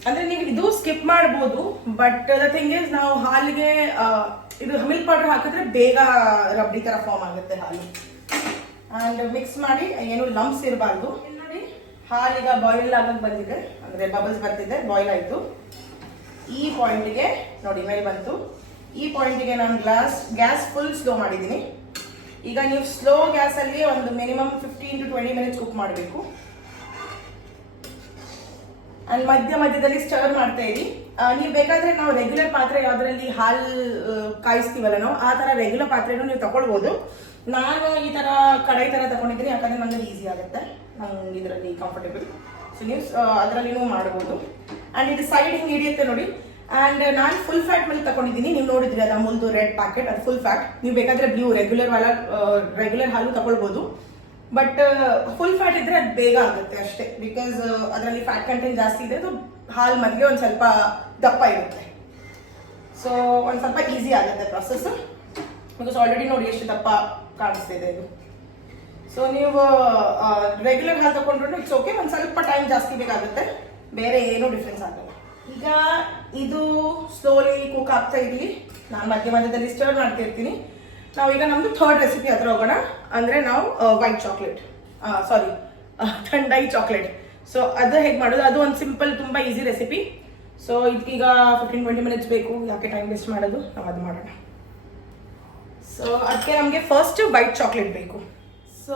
ಅಂದರೆ ನೀವು ಇದು ಸ್ಕಿಪ್ ಮಾಡ್ಬೋದು, ಬಟ್ ದ ಥಿಂಗ್ ಇಸ್ ನಾವು ಹಾಲಿಗೆ ಇದು ಮಿಲ್ಕ್ ಪೌಡರ್ ಹಾಕಿದ್ರೆ ಬೇಗ ರಬ್ಡಿ ಥರ ಫಾರ್ಮ್ ಆಗುತ್ತೆ ಹಾಲು. ಆ್ಯಂಡ್ ಮಿಕ್ಸ್ ಮಾಡಿ, ಏನು ಲಂಪ್ಸ್ ಇರಬಾರ್ದು. ನೋಡಿ ಹಾಲೀಗ ಬಾಯ್ಲ್ ಆಗಕ್ಕೆ ಬಂದಿದೆ, ಅಂದರೆ ಬಬಲ್ಸ್ ಬರ್ತಿದೆ, ಬಾಯ್ಲ್ ಆಯಿತು. ಈ ಪಾಯಿಂಟಿಗೆ ನೋಡಿ ಮೇಲೆ ಬಂತು. ಈ ಪಾಯಿಂಟಿಗೆ ನಾನು ಗ್ಯಾಸ್ ಫುಲ್ ಸ್ಲೋ ಮಾಡಿದ್ದೀನಿ. ಈಗ ನೀವು ಸ್ಲೋ ಗ್ಯಾಸಲ್ಲಿ ಒಂದು ಮಿನಿಮಮ್ 15 to 20 ಮಿನಿಟ್ಸ್ ಕುಕ್ ಮಾಡಬೇಕು. ಅಲ್ಲಿ ಮಧ್ಯದಲ್ಲಿ ಸ್ಟರ್ ಮಾಡ್ತಾ ಇರಿ. ನೀವು ಬೇಕಾದ್ರೆ ನಾವು ರೆಗ್ಯುಲರ್ ಪಾತ್ರೆ ಯಾವುದರಲ್ಲಿ ಹಾಲು ಕಾಯಿಸ್ತೀವಲ್ಲ ನಾವು ಆ ಥರ ರೆಗ್ಯುಲರ್ ಪಾತ್ರೆನೂ ನೀವು ತಗೊಳ್ಬೋದು. ನಾನು ಈ ಥರ ಕಡಾಯಿ ಥರ ತಗೊಂಡಿದ್ದೀನಿ, ಯಾಕಂದರೆ ನನಗೆ ಈಸಿ ಆಗುತ್ತೆ, ನಂಗೆ ಇದರಲ್ಲಿ ಕಂಫರ್ಟೇಬಲ್. ಸೊ ನೀವು ಅದರಲ್ಲಿನೂ ಮಾಡ್ಬೋದು. ಆ್ಯಂಡ್ ಇದು ಸೈಡ್ ಹಿಂಗೆ ಹಿಡಿಯುತ್ತೆ ನೋಡಿ. ಆ್ಯಂಡ್ ನಾನು ಫುಲ್ ಫ್ಯಾಟ್ ಮಿಲ್ಕ್ ತಗೊಂಡಿದ್ದೀನಿ. ನೀವು ನೋಡಿದ್ರಿ ಅದು ಅಮೂಲ್ದು ರೆಡ್ ಪ್ಯಾಕೆಟ್, ಅದು ಫುಲ್ ಫ್ಯಾಟ್. ನೀವು ಬೇಕಾದರೆ ಬ್ಲೂ ರೆಗ್ಯುಲರ್ ಹಾಲು ತಗೊಳ್ಬೋದು. ಬಟ್ ಫುಲ್ ಫ್ಯಾಟ್ ಇದ್ರೆ ಅದು ಬೇಗ ಆಗುತ್ತೆ ಅಷ್ಟೇ, ಬಿಕಾಸ್ ಅದರಲ್ಲಿ ಫ್ಯಾಟ್ ಕಂಟೆಂಟ್ ಜಾಸ್ತಿ ಇದೆ. ಅದು ಹಾಲು ಮಧ್ಯೆ ಒಂದು ಸ್ವಲ್ಪ ದಪ್ಪ ಇರುತ್ತೆ. ಸೊ ಒಂದು ಸ್ವಲ್ಪ ಈಸಿ ಆಗುತ್ತೆ ಪ್ರೊಸೆಸ್, ಬಿಕಾಸ್ ಆಲ್ರೆಡಿ ನೋಡಿ ಎಷ್ಟು ದಪ್ಪ ಕಾಣಿಸ್ತಾ ಇದೆ ಇದು. ಸೊ ನೀವು ರೆಗ್ಯುಲರ್ ಹಾಲು ತಗೊಂಡ್ರು ಇಟ್ಸ್ ಓಕೆ, ಒಂದು ಸ್ವಲ್ಪ ಟೈಮ್ ಜಾಸ್ತಿ ಬೇಕಾಗುತ್ತೆ, ಬೇರೆ ಏನೂ ಡಿಫ್ರೆನ್ಸ್ ಆಗಲ್ಲ. ಈಗ ಇದು ಸ್ಲೋಲಿ ಕುಕ್ ಆಗ್ತಾ ಇರಲಿ, ನಾನು ಮಧ್ಯದಲ್ಲಿ ಸ್ಟರ್ ಮಾಡ್ತಿರ್ತೀನಿ. ನಾವೀಗ ನಮ್ಮದು ಥರ್ಡ್ ರೆಸಿಪಿ ಹತ್ರ ಹೋಗೋಣ. ಅಂದರೆ ನಾವು ವೈಟ್ ಚಾಕ್ಲೇಟ್, ಥಂಡೈ ಚಾಕ್ಲೇಟ್. ಸೊ ಅದು ಹೇಗೆ ಮಾಡೋದು, ಅದು ಒಂದು ಸಿಂಪಲ್ ತುಂಬ ಈಸಿ ರೆಸಿಪಿ. ಸೊ ಇದಕ್ಕೀಗ 15-20 ಮಿನಿಟ್ಸ್ ಬೇಕು, ಯಾಕೆ ಟೈಮ್ ವೇಸ್ಟ್ ಮಾಡೋದು, ನಾವು ಅದು ಮಾಡೋಣ. ಸೊ ಅದಕ್ಕೆ ನಮಗೆ ಫಸ್ಟ್ ವೈಟ್ ಚಾಕ್ಲೇಟ್ ಬೇಕು. ಸೊ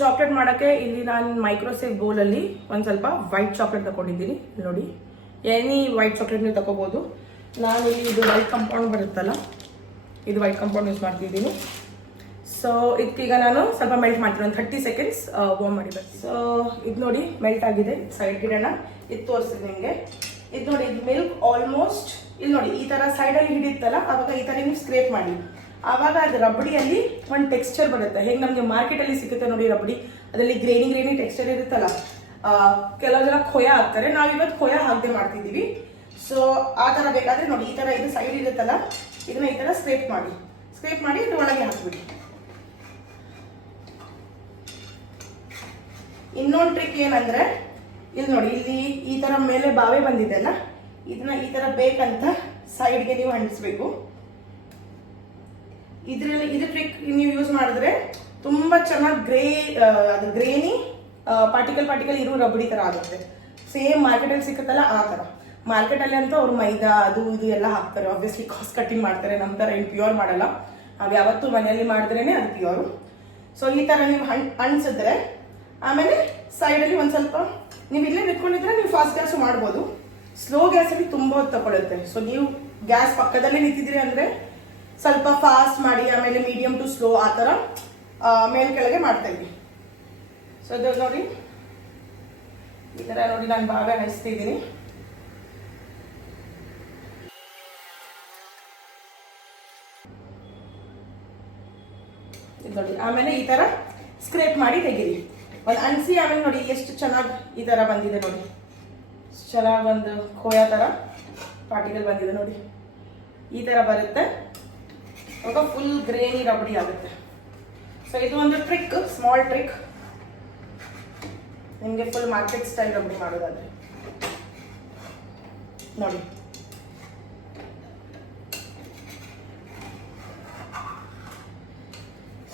ಚಾಕ್ಲೇಟ್ ಮಾಡೋಕ್ಕೆ ಇಲ್ಲಿ ನಾನು ಮೈಕ್ರೋಸೇವ್ ಬೌಲಲ್ಲಿ ಒಂದು ಸ್ವಲ್ಪ ವೈಟ್ ಚಾಕ್ಲೇಟ್ ತಗೊಂಡಿದ್ದೀನಿ. ನೋಡಿ, ಎನಿ ವೈಟ್ ಚಾಕ್ಲೇಟ್ ನೀವು ತಗೋಬೋದು. ನಾನು ಇಲ್ಲಿ ಇದು ವೈಟ್ ಕಂಪೌಂಡ್ ಬರುತ್ತಲ್ಲ, ಇದು ವೈಟ್ ಕಂಪೌಂಡ್ ಯೂಸ್ ಮಾಡ್ತಿದ್ದೀನಿ. ಸೊ ಇದಕ್ಕೀಗ ನಾನು ಸ್ವಲ್ಪ ಮೆಲ್ಟ್ ಮಾಡ್ತೀನಿ, ಒಂದು 30 ಸೆಕೆಂಡ್ಸ್ ವಾರ್ಮ್ ಮಾಡಿ ಬರ್ತೀನಿ. ಸೊ ಇದು ನೋಡಿ ಮೆಲ್ಟ್ ಆಗಿದೆ, ಸೈಡ್ ಇಡೋಣ. ಇದು ತೋರಿಸ್ತೀನಿ ನಿಮಗೆ. ಇದು ನೋಡಿ, ಇದು ಮಿಲ್ಕ್ ಆಲ್ಮೋಸ್ಟ್ ಇಲ್ಲಿ ನೋಡಿ ಈ ಥರ ಸೈಡಲ್ಲಿ ಹಿಡಿಯುತ್ತಲ್ಲ, ಆವಾಗ ಈ ಥರ ನೀವು ಸ್ಕ್ರೇಪ್ ಮಾಡಿ. ಆವಾಗ ಅದು ರಬಡಿಯಲ್ಲಿ ಒಂದು ಟೆಕ್ಸ್ಚರ್ ಬರುತ್ತೆ. ಹೇಗೆ ನಮಗೆ ಮಾರ್ಕೆಟಲ್ಲಿ ಸಿಗುತ್ತೆ ನೋಡಿ ರಬಡಿ, ಅದರಲ್ಲಿ ಗ್ರೇನಿ ಟೆಕ್ಸ್ಚರ್ ಇರುತ್ತಲ್ಲ. ಕೆಲವು ಜನ ಖೋಯ ಹಾಕ್ತಾರೆ, ನಾವಿವತ್ತು ಖೋಯ ಹಾಕದೆ ಮಾಡ್ತಿದ್ದೀವಿ. ಸೊ ಆ ಥರ ಬೇಕಾದರೆ ನೋಡಿ ಈ ಥರ ಇದು ಸೈಡ್ ಇರುತ್ತಲ್ಲ, ಇದನ್ನ ಈ ಥರ ಸ್ಕ್ರೇಪ್ ಮಾಡಿ ಇದು ಒಳಗೆ ಹಾಕ್ಬಿಡಿ. ಇನ್ನೊಂದು ಟ್ರಿಕ್ ಏನಂದ್ರೆ, ಇಲ್ಲಿ ನೋಡಿ ಇಲ್ಲಿ ಈ ಥರ ಮೇಲೆ ಬಾವೆ ಬಂದಿದೆಲ್ಲ, ಇದನ್ನ ಈ ಥರ ಬೇಕಂತ ಸೈಡ್ಗೆ ನೀವು ಅಂಟಿಸ್ಬೇಕು. ಇದು ಟ್ರಿಕ್ ನೀವು ಯೂಸ್ ಮಾಡಿದ್ರೆ ತುಂಬ ಚೆನ್ನಾಗಿ ಅದು ಗ್ರೇನಿ ಪಾರ್ಟಿಕಲ್ ಇರೋ ರಬಡಿ ಥರ ಆಗುತ್ತೆ. ಸೇಮ್ ಮಾರ್ಕೆಟಲ್ಲಿ ಸಿಕ್ಕುತ್ತಲ್ಲ ಆ ಥರ. ಮಾರ್ಕೆಟಲ್ಲಿ ಅಂತೂ ಅವ್ರು ಮೈದಾ ಅದು ಇದು ಎಲ್ಲ ಹಾಕ್ತಾರೆ, ಆಬ್ವಿಯಸ್ಲಿ ಕಾಸ್ಟ್ ಕಟ್ಟಿಂಗ್ ಮಾಡ್ತಾರೆ. ನಮ್ಮ ಥರ ಏನು ಪ್ಯೂರ್ ಮಾಡಲ್ಲ, ನಾವು ಯಾವತ್ತೂ ಮನೆಯಲ್ಲಿ ಮಾಡಿದ್ರೇ ಅದು ಪ್ಯೂರು. ಸೊ ಈ ಥರ ನೀವು ಅಣಿಸಿದ್ರೆ ಆಮೇಲೆ ಸೈಡಲ್ಲಿ ಒಂದು ಸ್ವಲ್ಪ ನೀವು ಇಲ್ಲೇ ನಿಂತ್ಕೊಂಡಿದ್ರೆ ನೀವು ಫಾಸ್ಟ್ ಗ್ಯಾಸು ಮಾಡ್ಬೋದು. ಸ್ಲೋ ಗ್ಯಾಸಲ್ಲಿ ತುಂಬ ಹೊತ್ತು ತಗೊಳುತ್ತೆ. ಸೊ ನೀವು ಗ್ಯಾಸ್ ಪಕ್ಕದಲ್ಲೇ ನಿಂತಿದ್ದೀರಿ ಅಂದರೆ ಸ್ವಲ್ಪ ಫಾಸ್ಟ್ ಮಾಡಿ, ಆಮೇಲೆ ಮೀಡಿಯಮ್ ಟು ಸ್ಲೋ ಆ ಥರ ಮೇಲ್ ಕೆಳಗೆ ಮಾಡ್ತಾ ಇದ್ದೀನಿ. ಸೊ ಇದು ನೋಡಿ ಈ ಥರ ನೋಡಿ ನಾನು ಬಾವೆ ಹಚ್ತಿದ್ದೀನಿ. ಇದು ನೋಡಿ, ಆಮೇಲೆ ಈ ಥರ ಸ್ಕ್ರೇಪ್ ಮಾಡಿ ತೆಗೀರಿ, ಒಂದು ಅಣಿಸಿ. ಆಮೇಲೆ ನೋಡಿ ಎಷ್ಟು ಚೆನ್ನಾಗಿ ಈ ಥರ ಬಂದಿದೆ ನೋಡಿ, ಚೆನ್ನಾಗಿ ಒಂದು ಖೋಯ ಥರ ಪಾರ್ಟಿಕಲ್ ಬಂದಿದೆ ನೋಡಿ, ಈ ಥರ ಬರುತ್ತೆ. ಅವಾಗ ಫುಲ್ ಗ್ರೇನಿ ರಬಡಿ ಆಗುತ್ತೆ. ಸೊ ಇದು ಒಂದು ಟ್ರಿಕ್, ಸ್ಮಾಲ್ ಟ್ರಿಕ್, ನಿಮಗೆ ಫುಲ್ ಮಾರ್ಕೆಟ್ ಸ್ಟೈಲ್ ರಬಡಿ ಮಾಡೋದಾದ್ರೆ ನೋಡಿ.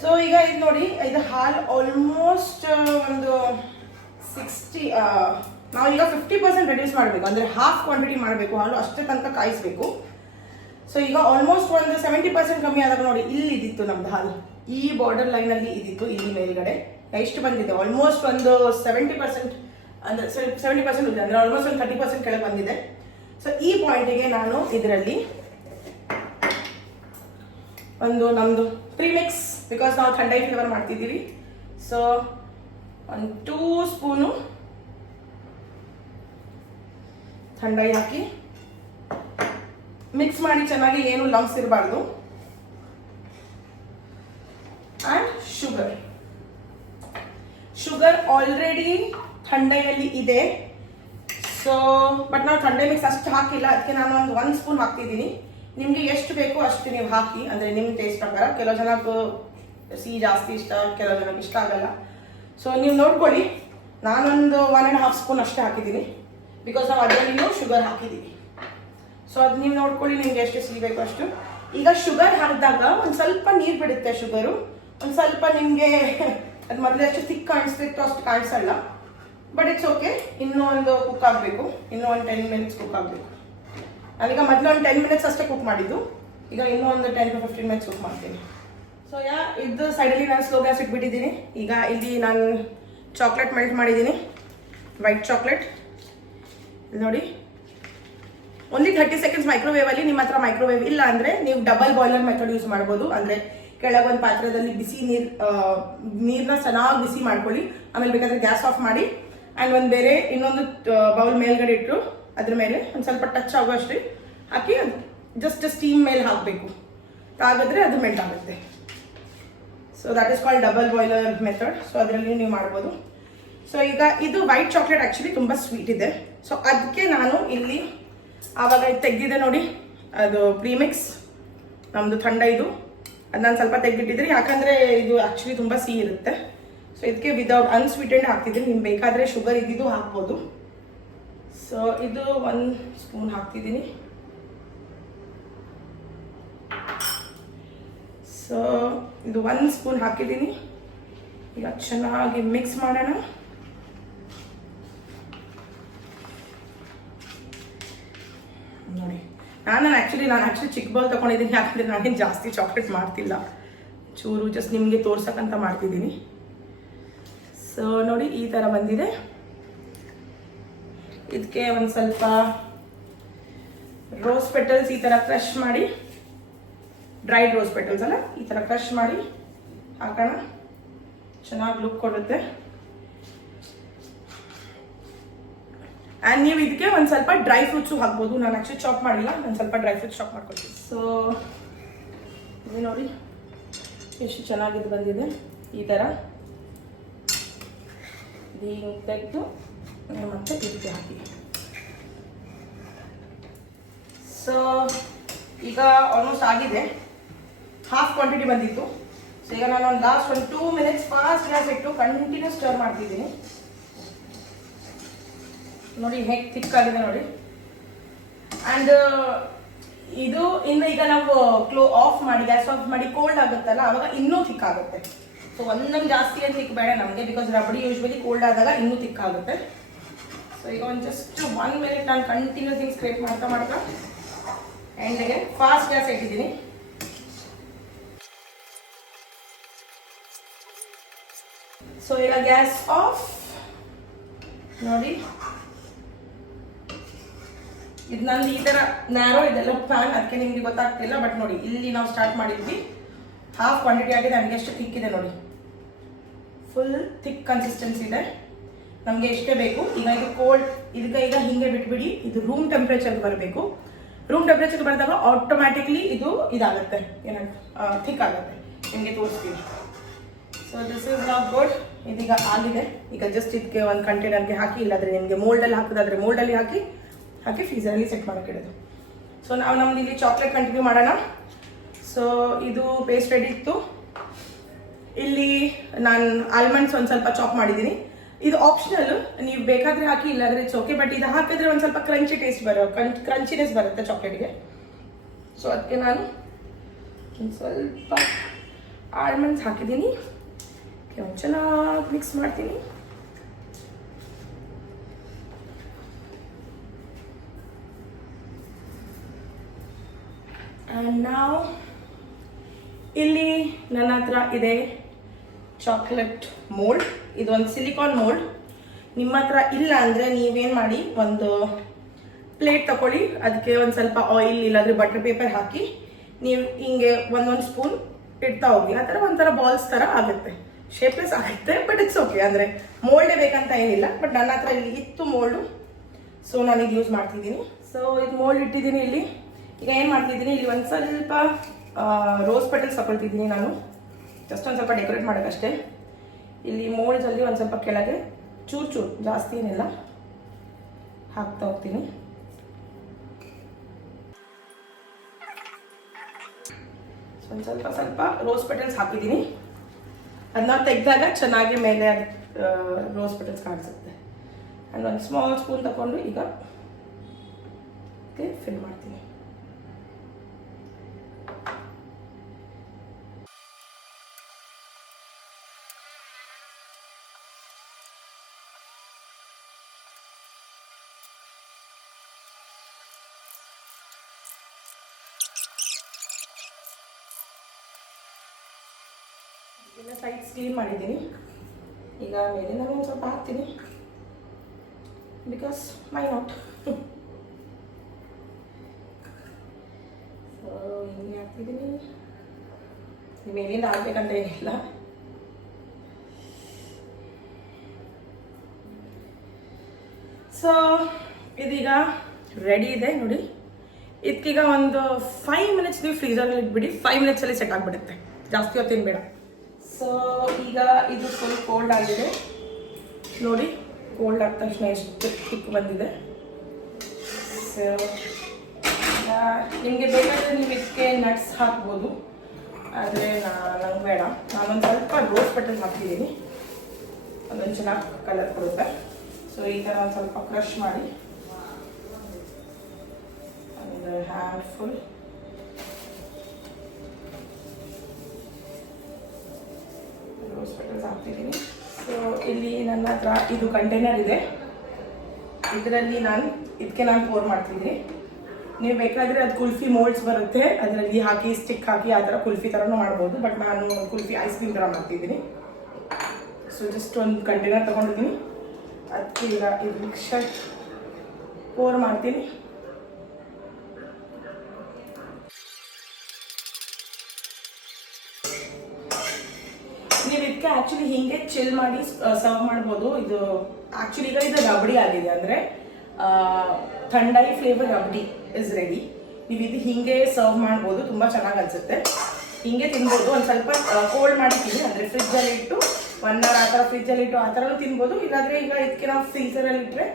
ಸೊ ಈಗ ಇದು ನೋಡಿ, ಇದು ಹಾಲು ಆಲ್ಮೋಸ್ಟ್ ಒಂದು 60, ನಾವೀಗ 50% ರೆಡ್ಯೂಸ್ ಮಾಡಬೇಕು, ಅಂದರೆ ಹಾಫ್ ಕ್ವಾಂಟಿಟಿ ಮಾಡಬೇಕು ಹಾಲು, ಅಷ್ಟೇ ತನಕ ಕಾಯಿಸಬೇಕು. ಸೊ ಈಗ ಆಲ್ಮೋಸ್ಟ್ ಒಂದು 70% ಕಮ್ಮಿ ಆದಾಗ ನೋಡಿ, ಇಲ್ಲಿ ಇದ್ದಿತ್ತು ನಮ್ದು ಹಾಲು, ಈ ಬಾರ್ಡರ್ ಲೈನಲ್ಲಿ ಇದ್ದಿತ್ತು, ಇಲ್ಲಿ ಮೇಲ್ಗಡೆ ಎಷ್ಟು ಬಂದಿದೆ, ಆಲ್ಮೋಸ್ಟ್ ಒಂದು 70%, ಅಂದರೆ 70% ಇದೆ, ಅಂದರೆ ಆಲ್ಮೋಸ್ಟ್ ಒಂದು 30% ಕೆಳಗೆ ಬಂದಿದೆ. ಸೊ ಈ ಪಾಯಿಂಟಿಗೆ ನಾನು ಇದರಲ್ಲಿ ಒಂದು ನಮ್ಮದು ಪ್ರೀಮಿಕ್ಸ್, ಬಿಕಾಸ್ ನಾವು ಥಂಡೈ ಫ್ಲೇವರ್ ಮಾಡ್ತಿದ್ದೀವಿ. ಸೊ ಒಂದು 2 ಸ್ಪೂನು ಥಂಡೈ ಹಾಕಿ ಮಿಕ್ಸ್ ಮಾಡಿ ಚೆನ್ನಾಗಿ, ಏನು ಲಂಪ್ಸ್ ಇರಬಾರ್ದು. ಆ್ಯಂಡ್ ಶುಗರ್ ಆಲ್ರೆಡಿ ಥಂಡೈಯಲ್ಲಿ ಇದೆ. ಸೊ ಬಟ್ ನಾವು ಥಂಡೈ ಮಿಕ್ಸ್ ಅಷ್ಟು ಹಾಕಿಲ್ಲ, ಅದಕ್ಕೆ ನಾನು ಒಂದು ಸ್ಪೂನ್ ಹಾಕ್ತಿದ್ದೀನಿ. ನಿಮಗೆ ಎಷ್ಟು ಬೇಕೋ ಅಷ್ಟು ನೀವು ಹಾಕಿ, ಅಂದರೆ ನಿಮ್ಮ ಟೇಸ್ಟ್ ಪ್ರಕಾರ. ಕೆಲವು ಜನಕ್ಕೆ ಸಿಹಿ ಜಾಸ್ತಿ ಇಷ್ಟ, ಕೆಲವು ಜನಕ್ಕೆ ಇಷ್ಟ ಆಗಲ್ಲ. ಸೊ ನೀವು ನೋಡ್ಕೊಳ್ಳಿ, ನಾನೊಂದು 1.5 ಸ್ಪೂನ್ ಅಷ್ಟೇ ಹಾಕಿದ್ದೀನಿ, ಬಿಕಾಸ್ ನಾವು ಅದರಲ್ಲಿಯೂ ಶುಗರ್ ಹಾಕಿದ್ದೀವಿ. ಸೊ ಅದು ನೀವು ನೋಡ್ಕೊಳ್ಳಿ, ನಿಮ್ಗೆ ಎಷ್ಟು ಸಿಹಿ ಬೇಕು ಅಷ್ಟು. ಈಗ ಶುಗರ್ ಹಾಕಿದಾಗ ಒಂದು ಸ್ವಲ್ಪ ನೀರು ಬಿಡುತ್ತೆ ಶುಗರು, ಒಂದು ಸ್ವಲ್ಪ ನಿಮಗೆ ಅದು ಮೊದಲು ಎಷ್ಟು ತಿಕ್ ಕಾಣಿಸ್ತಿತ್ತು ಅಷ್ಟು ಕಾಣಿಸಲ್ಲ. ಬಟ್ ಇಟ್ಸ್ ಓಕೆ, ಇನ್ನೂ ಒಂದು ಕುಕ್ ಆಗಬೇಕು, ಇನ್ನೂ ಒಂದು 10 ಮಿನಿಟ್ಸ್ ಕುಕ್ ಆಗಬೇಕು. ನಾನೀಗ ಮೊದಲು ಒಂದು 10 ಮಿನಿಟ್ಸ್ ಅಷ್ಟೇ ಕುಕ್ ಮಾಡಿದ್ದು, ಈಗ ಇನ್ನೂ ಒಂದು 10 to 15 ಮಿನಿಟ್ಸ್ ಕುಕ್ ಮಾಡ್ತೀನಿ. ಸೊ ಇದು ಸೈಡಲ್ಲಿ ನಾನು ಸ್ಲೋ ಗ್ಯಾಸ್ ಇಟ್ಬಿಟ್ಟಿದ್ದೀನಿ. ಈಗ ಇಲ್ಲಿ ನಾನು ಚಾಕ್ಲೇಟ್ ಮೆಲ್ಟ್ ಮಾಡಿದ್ದೀನಿ, ವೈಟ್ ಚಾಕ್ಲೇಟ್. ನೋಡಿ, ಓನ್ಲಿ 30 ಸೆಕೆಂಡ್ಸ್ ಮೈಕ್ರೋವೇವಲ್ಲಿ. ನಿಮ್ಮ ಹತ್ರ ಮೈಕ್ರೋವೇವ್ ಇಲ್ಲ ಅಂದರೆ ನೀವು ಡಬಲ್ ಬಾಯ್ಲರ್ ಮೆಥಡ್ ಯೂಸ್ ಮಾಡ್ಬೋದು. ಅಂದರೆ ಕೆಳಗೊಂದು ಪಾತ್ರದಲ್ಲಿ ಬಿಸಿ ನೀರನ್ನ ಚೆನ್ನಾಗಿ ಬಿಸಿ ಮಾಡ್ಕೊಳ್ಳಿ, ಆಮೇಲೆ ಬೇಕಾದರೆ ಗ್ಯಾಸ್ ಆಫ್ ಮಾಡಿ ಆ್ಯಂಡ್ ಒಂದು ಬೇರೆ ಇನ್ನೊಂದು ಬೌಲ್ ಮೇಲ್ಗಡೆ ಇಟ್ಟು ಅದ್ರ ಮೇಲೆ ಒಂದು ಸ್ವಲ್ಪ ಟಚ್ ಆಗೋ ಅಷ್ಟೇ ಹಾಕಿ ಜಸ್ಟ್ ಸ್ಟೀಮ್ ಮೇಲೆ ಹಾಕಬೇಕು. ಹಾಗಾದರೆ ಅದು ಮೆಲ್ಟ್ ಆಗುತ್ತೆ. So that is called double boiler method. So ಅದರಲ್ಲಿ ನೀವು ಮಾಡ್ಬೋದು. ಸೊ ಈಗ ಇದು ವೈಟ್ ಚಾಕ್ಲೇಟ್ ಆ್ಯಕ್ಚುಲಿ ತುಂಬ ಸ್ವೀಟ್ ಇದೆ. ಸೊ ಅದಕ್ಕೆ ನಾನು ಇಲ್ಲಿ ಆವಾಗ ತೆಗೆದಿದೆ ನೋಡಿ, ಅದು ಪ್ರೀಮಿಕ್ಸ್ ನಮ್ಮದು ಥಂಡ ಇದು, ಅದು ನಾನು ಸ್ವಲ್ಪ ತೆಗೆದಿಟ್ಟಿದ್ರಿ ಯಾಕಂದರೆ ಇದು ಆ್ಯಕ್ಚುಲಿ ತುಂಬ ಸಿಹಿ ಇರುತ್ತೆ. ಸೊ ಇದಕ್ಕೆ ವಿದೌಟ್ ಅನ್ಸ್ವೀಟೆಂಡ್ ಹಾಕ್ತಿದ್ದೀನಿ. ನಿಮ್ಗೆ ಬೇಕಾದರೆ ಶುಗರ್ ಇದ್ದಿದ್ದು ಹಾಕ್ಬೋದು. ಸೊ ಇದು 1 ಸ್ಪೂನ್ ಹಾಕ್ತಿದ್ದೀನಿ. ಸೊ ಇದು 1 ಸ್ಪೂನ್ ಹಾಕಿದ್ದೀನಿ. ಈಗ ಚೆನ್ನಾಗಿ ಮಿಕ್ಸ್ ಮಾಡೋಣ. ನೋಡಿ, ನಾನು ಆ್ಯಕ್ಚುಲಿ ಚಿಕ್ಕ ಬೌಲ್ ತೊಗೊಂಡಿದ್ದೀನಿ, ಯಾಕಂದರೆ ನಾನೇನು ಜಾಸ್ತಿ ಚಾಕ್ಲೇಟ್ ಮಾಡ್ತಿಲ್ಲ, ಚೂರು ಜಸ್ಟ್ ನಿಮಗೆ ತೋರ್ಸಕ್ಕಂತ ಮಾಡ್ತಿದ್ದೀನಿ. ಸೊ ನೋಡಿ, ಈ ಥರ ಬಂದಿದೆ. ಇದಕ್ಕೆ ಒಂದು ಸ್ವಲ್ಪ ರೋಸ್ ಪೆಟಲ್ಸ್ ಈ ಥರ ಕ್ರಷ್ ಮಾಡಿ, ಡ್ರೈಡ್ ರೋಸ್ ಪೆಟಲ್ಸ್ ಅಲ್ಲ, ಈ ಥರ ಕ್ರಷ್ ಮಾಡಿ ಹಾಕೋಣ. ಚೆನ್ನಾಗಿ ಲುಕ್ ಕೊಡುತ್ತೆ. ಆ್ಯಂಡ್ ನೀವು ಇದಕ್ಕೆ ಒಂದು ಸ್ವಲ್ಪ ಡ್ರೈ ಫ್ರೂಟ್ಸು ಹಾಕ್ಬೋದು. ನಾನು ಆ್ಯಕ್ಚುಲಿ ಚಾಪ್ ಮಾಡಿಲ್ಲ, ನಾನು ಸ್ವಲ್ಪ ಡ್ರೈ ಫ್ರೂಟ್ಸ್ ಚಾಪ್ ಮಾಡ್ಕೊಳ್ತೀನಿ. ಸೊ ಇದು ನೋಡಿ ಎಷ್ಟು ಚೆನ್ನಾಗಿದ್ದು ಬಂದಿದೆ. ಈ ಥರ ಹಿಂಗೆ ತೆಗೆದು ಮತ್ತೆ ಇದಕ್ಕೆ ಹಾಕಿ. ಸೊ ಈಗ ಆಲ್ಮೋಸ್ಟ್ ಆಗಿದೆ, ಹಾಫ್ ಕ್ವಾಂಟಿಟಿ ಬಂದಿತ್ತು. ಸೊ ಈಗ ನಾನು ಒಂದು ಲಾಸ್ಟ್ 2 ಮಿನಿಟ್ಸ್ ಫಾಸ್ಟ್ ಗ್ಯಾಸ್ ಇಟ್ಟು ಕಂಟಿನ್ಯೂಸ್ ಸ್ಟರ್ ಮಾಡ್ತಿದ್ದೀನಿ. ನೋಡಿ ಹೇಗೆ ಥಿಕ್ ಆಗಿದೆ ನೋಡಿ. ಆ್ಯಂಡ್ ಇದು ಇನ್ನು ಈಗ ನಾವು ಆಫ್ ಮಾಡಿ ಗ್ಯಾಸ್ ಆಫ್ ಮಾಡಿ ಕೋಲ್ಡ್ ಆಗುತ್ತಲ್ಲ, ಆವಾಗ ಇನ್ನೂ ಥಿಕ್ ಆಗುತ್ತೆ. ಸೊ ಒಂದೊಂದು ಜಾಸ್ತಿ ಏನು ಥಿಕ್ ಬೇಡ ನಮಗೆ, ಬಿಕಾಸ್ ರಬಡಿ ಯೂಶ್ವಲಿ ಕೋಲ್ಡ್ ಆದಾಗ ಇನ್ನೂ ಥಿಕ್ ಆಗುತ್ತೆ. ಸೊ ಈಗ ಒಂದು ಜಸ್ಟ್ 1 ಮಿನಿಟ್ ನಾನು ಕಂಟಿನ್ಯೂಸ್ ಹಿಂಗೆ ಸ್ಕ್ರೇಪ್ ಮಾಡ್ತಾ ಎಂಡಿಗೆ ಫಾಸ್ಟ್ ಗ್ಯಾಸ್ ಇಟ್ಟಿದ್ದೀನಿ. ಸೊ ಈಗ ಗ್ಯಾಸ್ ಆಫ್. ನೋಡಿ, ಇದು ನಂದು ಈ ಥರ ನ್ಯಾರೋ ಇದೆಲ್ಲ ಪ್ಯಾನ್, ಅದಕ್ಕೆ ನಿಮಗೆ ಗೊತ್ತಾಗ್ತಿಲ್ಲ. ಬಟ್ ನೋಡಿ, ಇಲ್ಲಿ ನಾವು ಸ್ಟಾರ್ಟ್ ಮಾಡಿದ್ವಿ, ಹಾಫ್ ಕ್ವಾಂಟಿಟಿ ಆಗಿದೆ. ನನಗೆ ಎಷ್ಟು ಥಿಕ್ ಇದೆ ನೋಡಿ, ಫುಲ್ ಥಿಕ್ ಕನ್ಸಿಸ್ಟೆನ್ಸಿ ಇದೆ. ನಮಗೆ ಎಷ್ಟೇ ಬೇಕು. ಈಗ ಇದು ಕೋಲ್ಡ್, ಇದಕ್ಕೆ ಈಗ ಹಿಂಗೆ ಬಿಟ್ಬಿಡಿ. ಇದು ರೂಮ್ ಟೆಂಪ್ರೇಚರ್ಗೆ ಬರಬೇಕು. ರೂಮ್ ಟೆಂಪ್ರೇಚರ್ಗೆ ಬಂದಾಗ ಆಟೋಮ್ಯಾಟಿಕ್ಲಿ ಇದು ಇದಾಗುತ್ತೆ, ಏನಂತ ಥಿಕ್ ಆಗುತ್ತೆ. ನಿಮಗೆ ತೋರಿಸ್ತೀವಿ. So this is not good. ಇದೀಗ ಆಗಿದೆ. ಈಗ ಜಸ್ಟ್ ಇದಕ್ಕೆ ಒಂದು ಕಂಟೈನರ್ಗೆ ಹಾಕಿ, ಇಲ್ಲಾಂದರೆ ನಿಮಗೆ ಮೋಲ್ಡಲ್ಲಿ ಹಾಕೋದಾದ್ರೆ ಮೋಲ್ಡಲ್ಲಿ ಹಾಕಿ ಫ್ರೀಸರಲ್ಲಿ ಸೆಟ್ ಮಾಡೋಕ್ಕಿಡೋದು. ಸೊ ನಾವು ನಮ್ದು ಇಲ್ಲಿ ಚಾಕ್ಲೇಟ್ ಕಂಟಿನ್ಯೂ ಮಾಡೋಣ. ಸೊ ಇದು ಪೇಸ್ಟ್ ರೆಡಿ ಇತ್ತು. ಇಲ್ಲಿ ನಾನು ಆಲ್ಮಂಡ್ಸ್ ಒಂದು ಸ್ವಲ್ಪ ಚಾಪ್ ಮಾಡಿದ್ದೀನಿ. ಇದು ಆಪ್ಷನಲ್, ನೀವು ಬೇಕಾದರೆ ಹಾಕಿ, ಇಲ್ಲಾಂದರೆ ಇಟ್ಸ್ ಓಕೆ. ಬಟ್ ಇದು ಹಾಕಿದ್ರೆ ಒಂದು ಸ್ವಲ್ಪ ಕ್ರಂಚಿ ಟೇಸ್ಟ್ ಕ್ರಂಚಿನೆಸ್ ಬರುತ್ತೆ ಚಾಕ್ಲೇಟ್ಗೆ. ಸೊ ಅದಕ್ಕೆ ನಾನು ಒಂದು ಸ್ವಲ್ಪ ಆಲ್ಮಂಡ್ಸ್ ಹಾಕಿದ್ದೀನಿ. ಒಂದು ಚೆನ್ನಾಗಿ ಮಿಕ್ಸ್ ಮಾಡ್ತೀನಿ. ಆ್ಯಂಡ್ ನಾವು ಇಲ್ಲಿ ನನ್ನ ಹತ್ರ ಇದೆ ಚಾಕ್ಲೇಟ್ ಮೋಲ್ಡ್. ಇದೊಂದು ಸಿಲಿಕಾನ್ ಮೋಲ್ಡ್. ನಿಮ್ಮ ಹತ್ರ ಇಲ್ಲ ಅಂದರೆ ನೀವೇನು ಮಾಡಿ, ಒಂದು ಪ್ಲೇಟ್ ತಗೊಳ್ಳಿ, ಅದಕ್ಕೆ ಒಂದು ಸ್ವಲ್ಪ ಆಯಿಲ್ ಇಲ್ಲಾಂದರೆ ಬಟರ್ ಪೇಪರ್ ಹಾಕಿ ನೀವು ಹಿಂಗೆ ಒಂದೊಂದು ಸ್ಪೂನ್ ಇಡ್ತಾ ಹೋಗಿ. ಆ ಥರ ಒಂಥರ ಬಾಲ್ಸ್ ಥರ ಆಗುತ್ತೆ, ಶೇಪ್ಲೆಸ್ ಆಗುತ್ತೆ. ಬಟ್ ಇಟ್ಸ್ ಓಕೆ, ಅಂದರೆ ಮೋಲ್ಡೇ ಬೇಕಂತ ಏನಿಲ್ಲ. ಬಟ್ ನನ್ನ ಹತ್ರ ಇಲ್ಲಿ ಇತ್ತು ಮೋಲ್ಡು, ಸೊ ನಾನು ಇದು ಯೂಸ್ ಮಾಡ್ತಿದ್ದೀನಿ. ಸೊ ಇದು ಮೋಲ್ಡ್ ಇಟ್ಟಿದ್ದೀನಿ ಇಲ್ಲಿ. ಈಗ ಏನು ಮಾಡ್ತಿದ್ದೀನಿ, ಇಲ್ಲಿ ಒಂದು ಸ್ವಲ್ಪ ರೋಸ್ ಪೆಟಲ್ಸ್ ತಗೊಳ್ತಿದ್ದೀನಿ ನಾನು, ಜಸ್ಟ್ ಒಂದು ಸ್ವಲ್ಪ ಡೆಕೋರೇಟ್ ಮಾಡೋಕ್ಕಷ್ಟೇ. ಇಲ್ಲಿ ಮೋಲ್ಡ್ಸಲ್ಲಿ ಒಂದು ಸ್ವಲ್ಪ ಕೆಳಗೆ ಚೂರು ಜಾಸ್ತಿ ಏನಿಲ್ಲ ಹಾಕ್ತಾ ಹೋಗ್ತೀನಿ. ಒಂದು ಸ್ವಲ್ಪ ರೋಸ್ ಪೆಟಲ್ಸ್ ಹಾಕಿದ್ದೀನಿ. ಅದನ್ನ ತೆಗೆದಾಗ ಚೆನ್ನಾಗಿ ಮೇಲೆ ಅದು ರೋಸ್ ಪೆಟಲ್ಸ್ ಕಾಣಿಸುತ್ತೆ. ಆ್ಯಂಡ್ ಒಂದು ಸ್ಮಾಲ್ ಸ್ಪೂನ್ ತಗೊಂಡು ಈಗ ಫಿಲ್ ಮಾಡ್ತೀನಿ. ಎಲ್ಲ ಸೈಡ್ಸ್ ಕ್ಲೀನ್ ಮಾಡಿದ್ದೀನಿ. ಈಗ ಮೇಲಿಂದ ಒಂದು ಸ್ವಲ್ಪ ಹಾಕ್ತೀನಿ, ಬಿಕಾಸ್ ಮೈ ನಾಟ್. ಸೊ ಹಿಂಗೆ ಹಾಕ್ತಿದ್ದೀನಿ. ಮೇಲಿಂದ ಹಾಕ್ಬೇಕಂತ ಏನಿಲ್ಲ. ಸೊ ಇದೀಗ ರೆಡಿ ಇದೆ ನೋಡಿ. ಇದಕ್ಕೀಗ ಒಂದು 5 ಮಿನಿಟ್ಸ್ ನೀವು ಫ್ರೀಸರಲ್ಲಿ ಇಟ್ಬಿಡಿ. 5 ಮಿನಿಟ್ಸಲ್ಲಿ ಸೆಟ್ ಆಗಿಬಿಡುತ್ತೆ, ಜಾಸ್ತಿ ಹೊತ್ತೇನು ಬೇಡ. ಸೊ ಈಗ ಇದು ಫುಲ್ ಕೋಲ್ಡ್ ಆಗಿದೆ ನೋಡಿ. ಕೋಲ್ಡ್ ಆದ ತಕ್ಷಣ ಎಷ್ಟು ತಿಕ್ ಬಂದಿದೆ. ಸೊ ನಿಮಗೆ ಬೇಕಾದರೆ ನೀವು ಇದಕ್ಕೆ ನಟ್ಸ್ ಹಾಕ್ಬೋದು, ಆದರೆ ನಂಗೆ ಬೇಡ. ನಾನೊಂದು ಸ್ವಲ್ಪ ರೋಸ್ ಪೆಟಲ್ ಹಾಕ್ತಿದ್ದೀನಿ, ಅದೊಂದು ಚೆನ್ನಾಗಿ ಕಲರ್ ಕೊಡುತ್ತೆ. ಸೊ ಈ ಥರ ಒಂದು ಸ್ವಲ್ಪ ಕ್ರಷ್ ಮಾಡಿ ಒಂದು ಹ್ಯಾಂಡ್ಫುಲ್ ರೋಸ್ ಪೆಟಲ್ಸ್ ಹಾಕ್ತಿದ್ದೀನಿ. ಸೊ ಇಲ್ಲಿ ನನ್ನ ಹತ್ರ ಇದು ಕಂಟೈನರ್ ಇದೆ, ಇದರಲ್ಲಿ ಇದಕ್ಕೆ ನಾನು ಪೋರ್ ಮಾಡ್ತಿದ್ದೀನಿ. ನೀವು ಬೇಕಾದರೆ ಅದು ಕುಲ್ಫಿ ಮೋಲ್ಡ್ಸ್ ಬರುತ್ತೆ, ಅದರಲ್ಲಿ ಹಾಕಿ ಸ್ಟಿಕ್ ಹಾಕಿ ಆ ಥರ ಕುಲ್ಫಿ ಥರನೂ ಮಾಡ್ಬೋದು. ಬಟ್ ನಾನು ಕುಲ್ಫಿ ಐಸ್ ಕ್ರೀಮ್ ಥರ ಮಾಡ್ತಿದ್ದೀನಿ. ಸೊ ಜಸ್ಟ್ ಒಂದು ಕಂಟೈನರ್ ತೊಗೊಂಡಿದ್ದೀನಿ, ಅದಕ್ಕೆ ಈಗ ಇದು ಮಿಕ್ಸ್ಚರ್ ಪೋರ್ ಮಾಡ್ತೀನಿ. ನೀವು ಇದಕ್ಕೆ ಆ್ಯಕ್ಚುಲಿ ಹೀಗೆ ಚಿಲ್ ಮಾಡಿ ಸರ್ವ್ ಮಾಡ್ಬೋದು. ಇದು ಆ್ಯಕ್ಚುಲಿ ಈಗ ಇದು ರಬಡಿ ಆಗಿದೆ, ಅಂದರೆ thandai flavour rabri is ready. ನೀವು ಇದು ಹೀಗೆ ಸರ್ವ್ ಮಾಡ್ಬೋದು, ತುಂಬ ಚೆನ್ನಾಗಿ ಅನಿಸುತ್ತೆ. ಹೀಗೆ ತಿನ್ಬೋದು. ಒಂದು ಸ್ವಲ್ಪ ಕೋಲ್ಡ್ ಮಾಡಿದ್ದೀನಿ, ಅಂದರೆ ಫ್ರಿಜ್ಜಲ್ಲಿ ಇಟ್ಟು 1 hour ಆ ಥರ ಫ್ರಿಜ್ಜಲ್ಲಿ ಇಟ್ಟು ಆ ಥರನೂ ತಿನ್ಬೋದು. ಇಲ್ಲಾಂದರೆ ಈಗ ಇದಕ್ಕೆ ನಾವು ಫ್ರೀಸರಲ್ಲಿ ಇಟ್ಟರೆ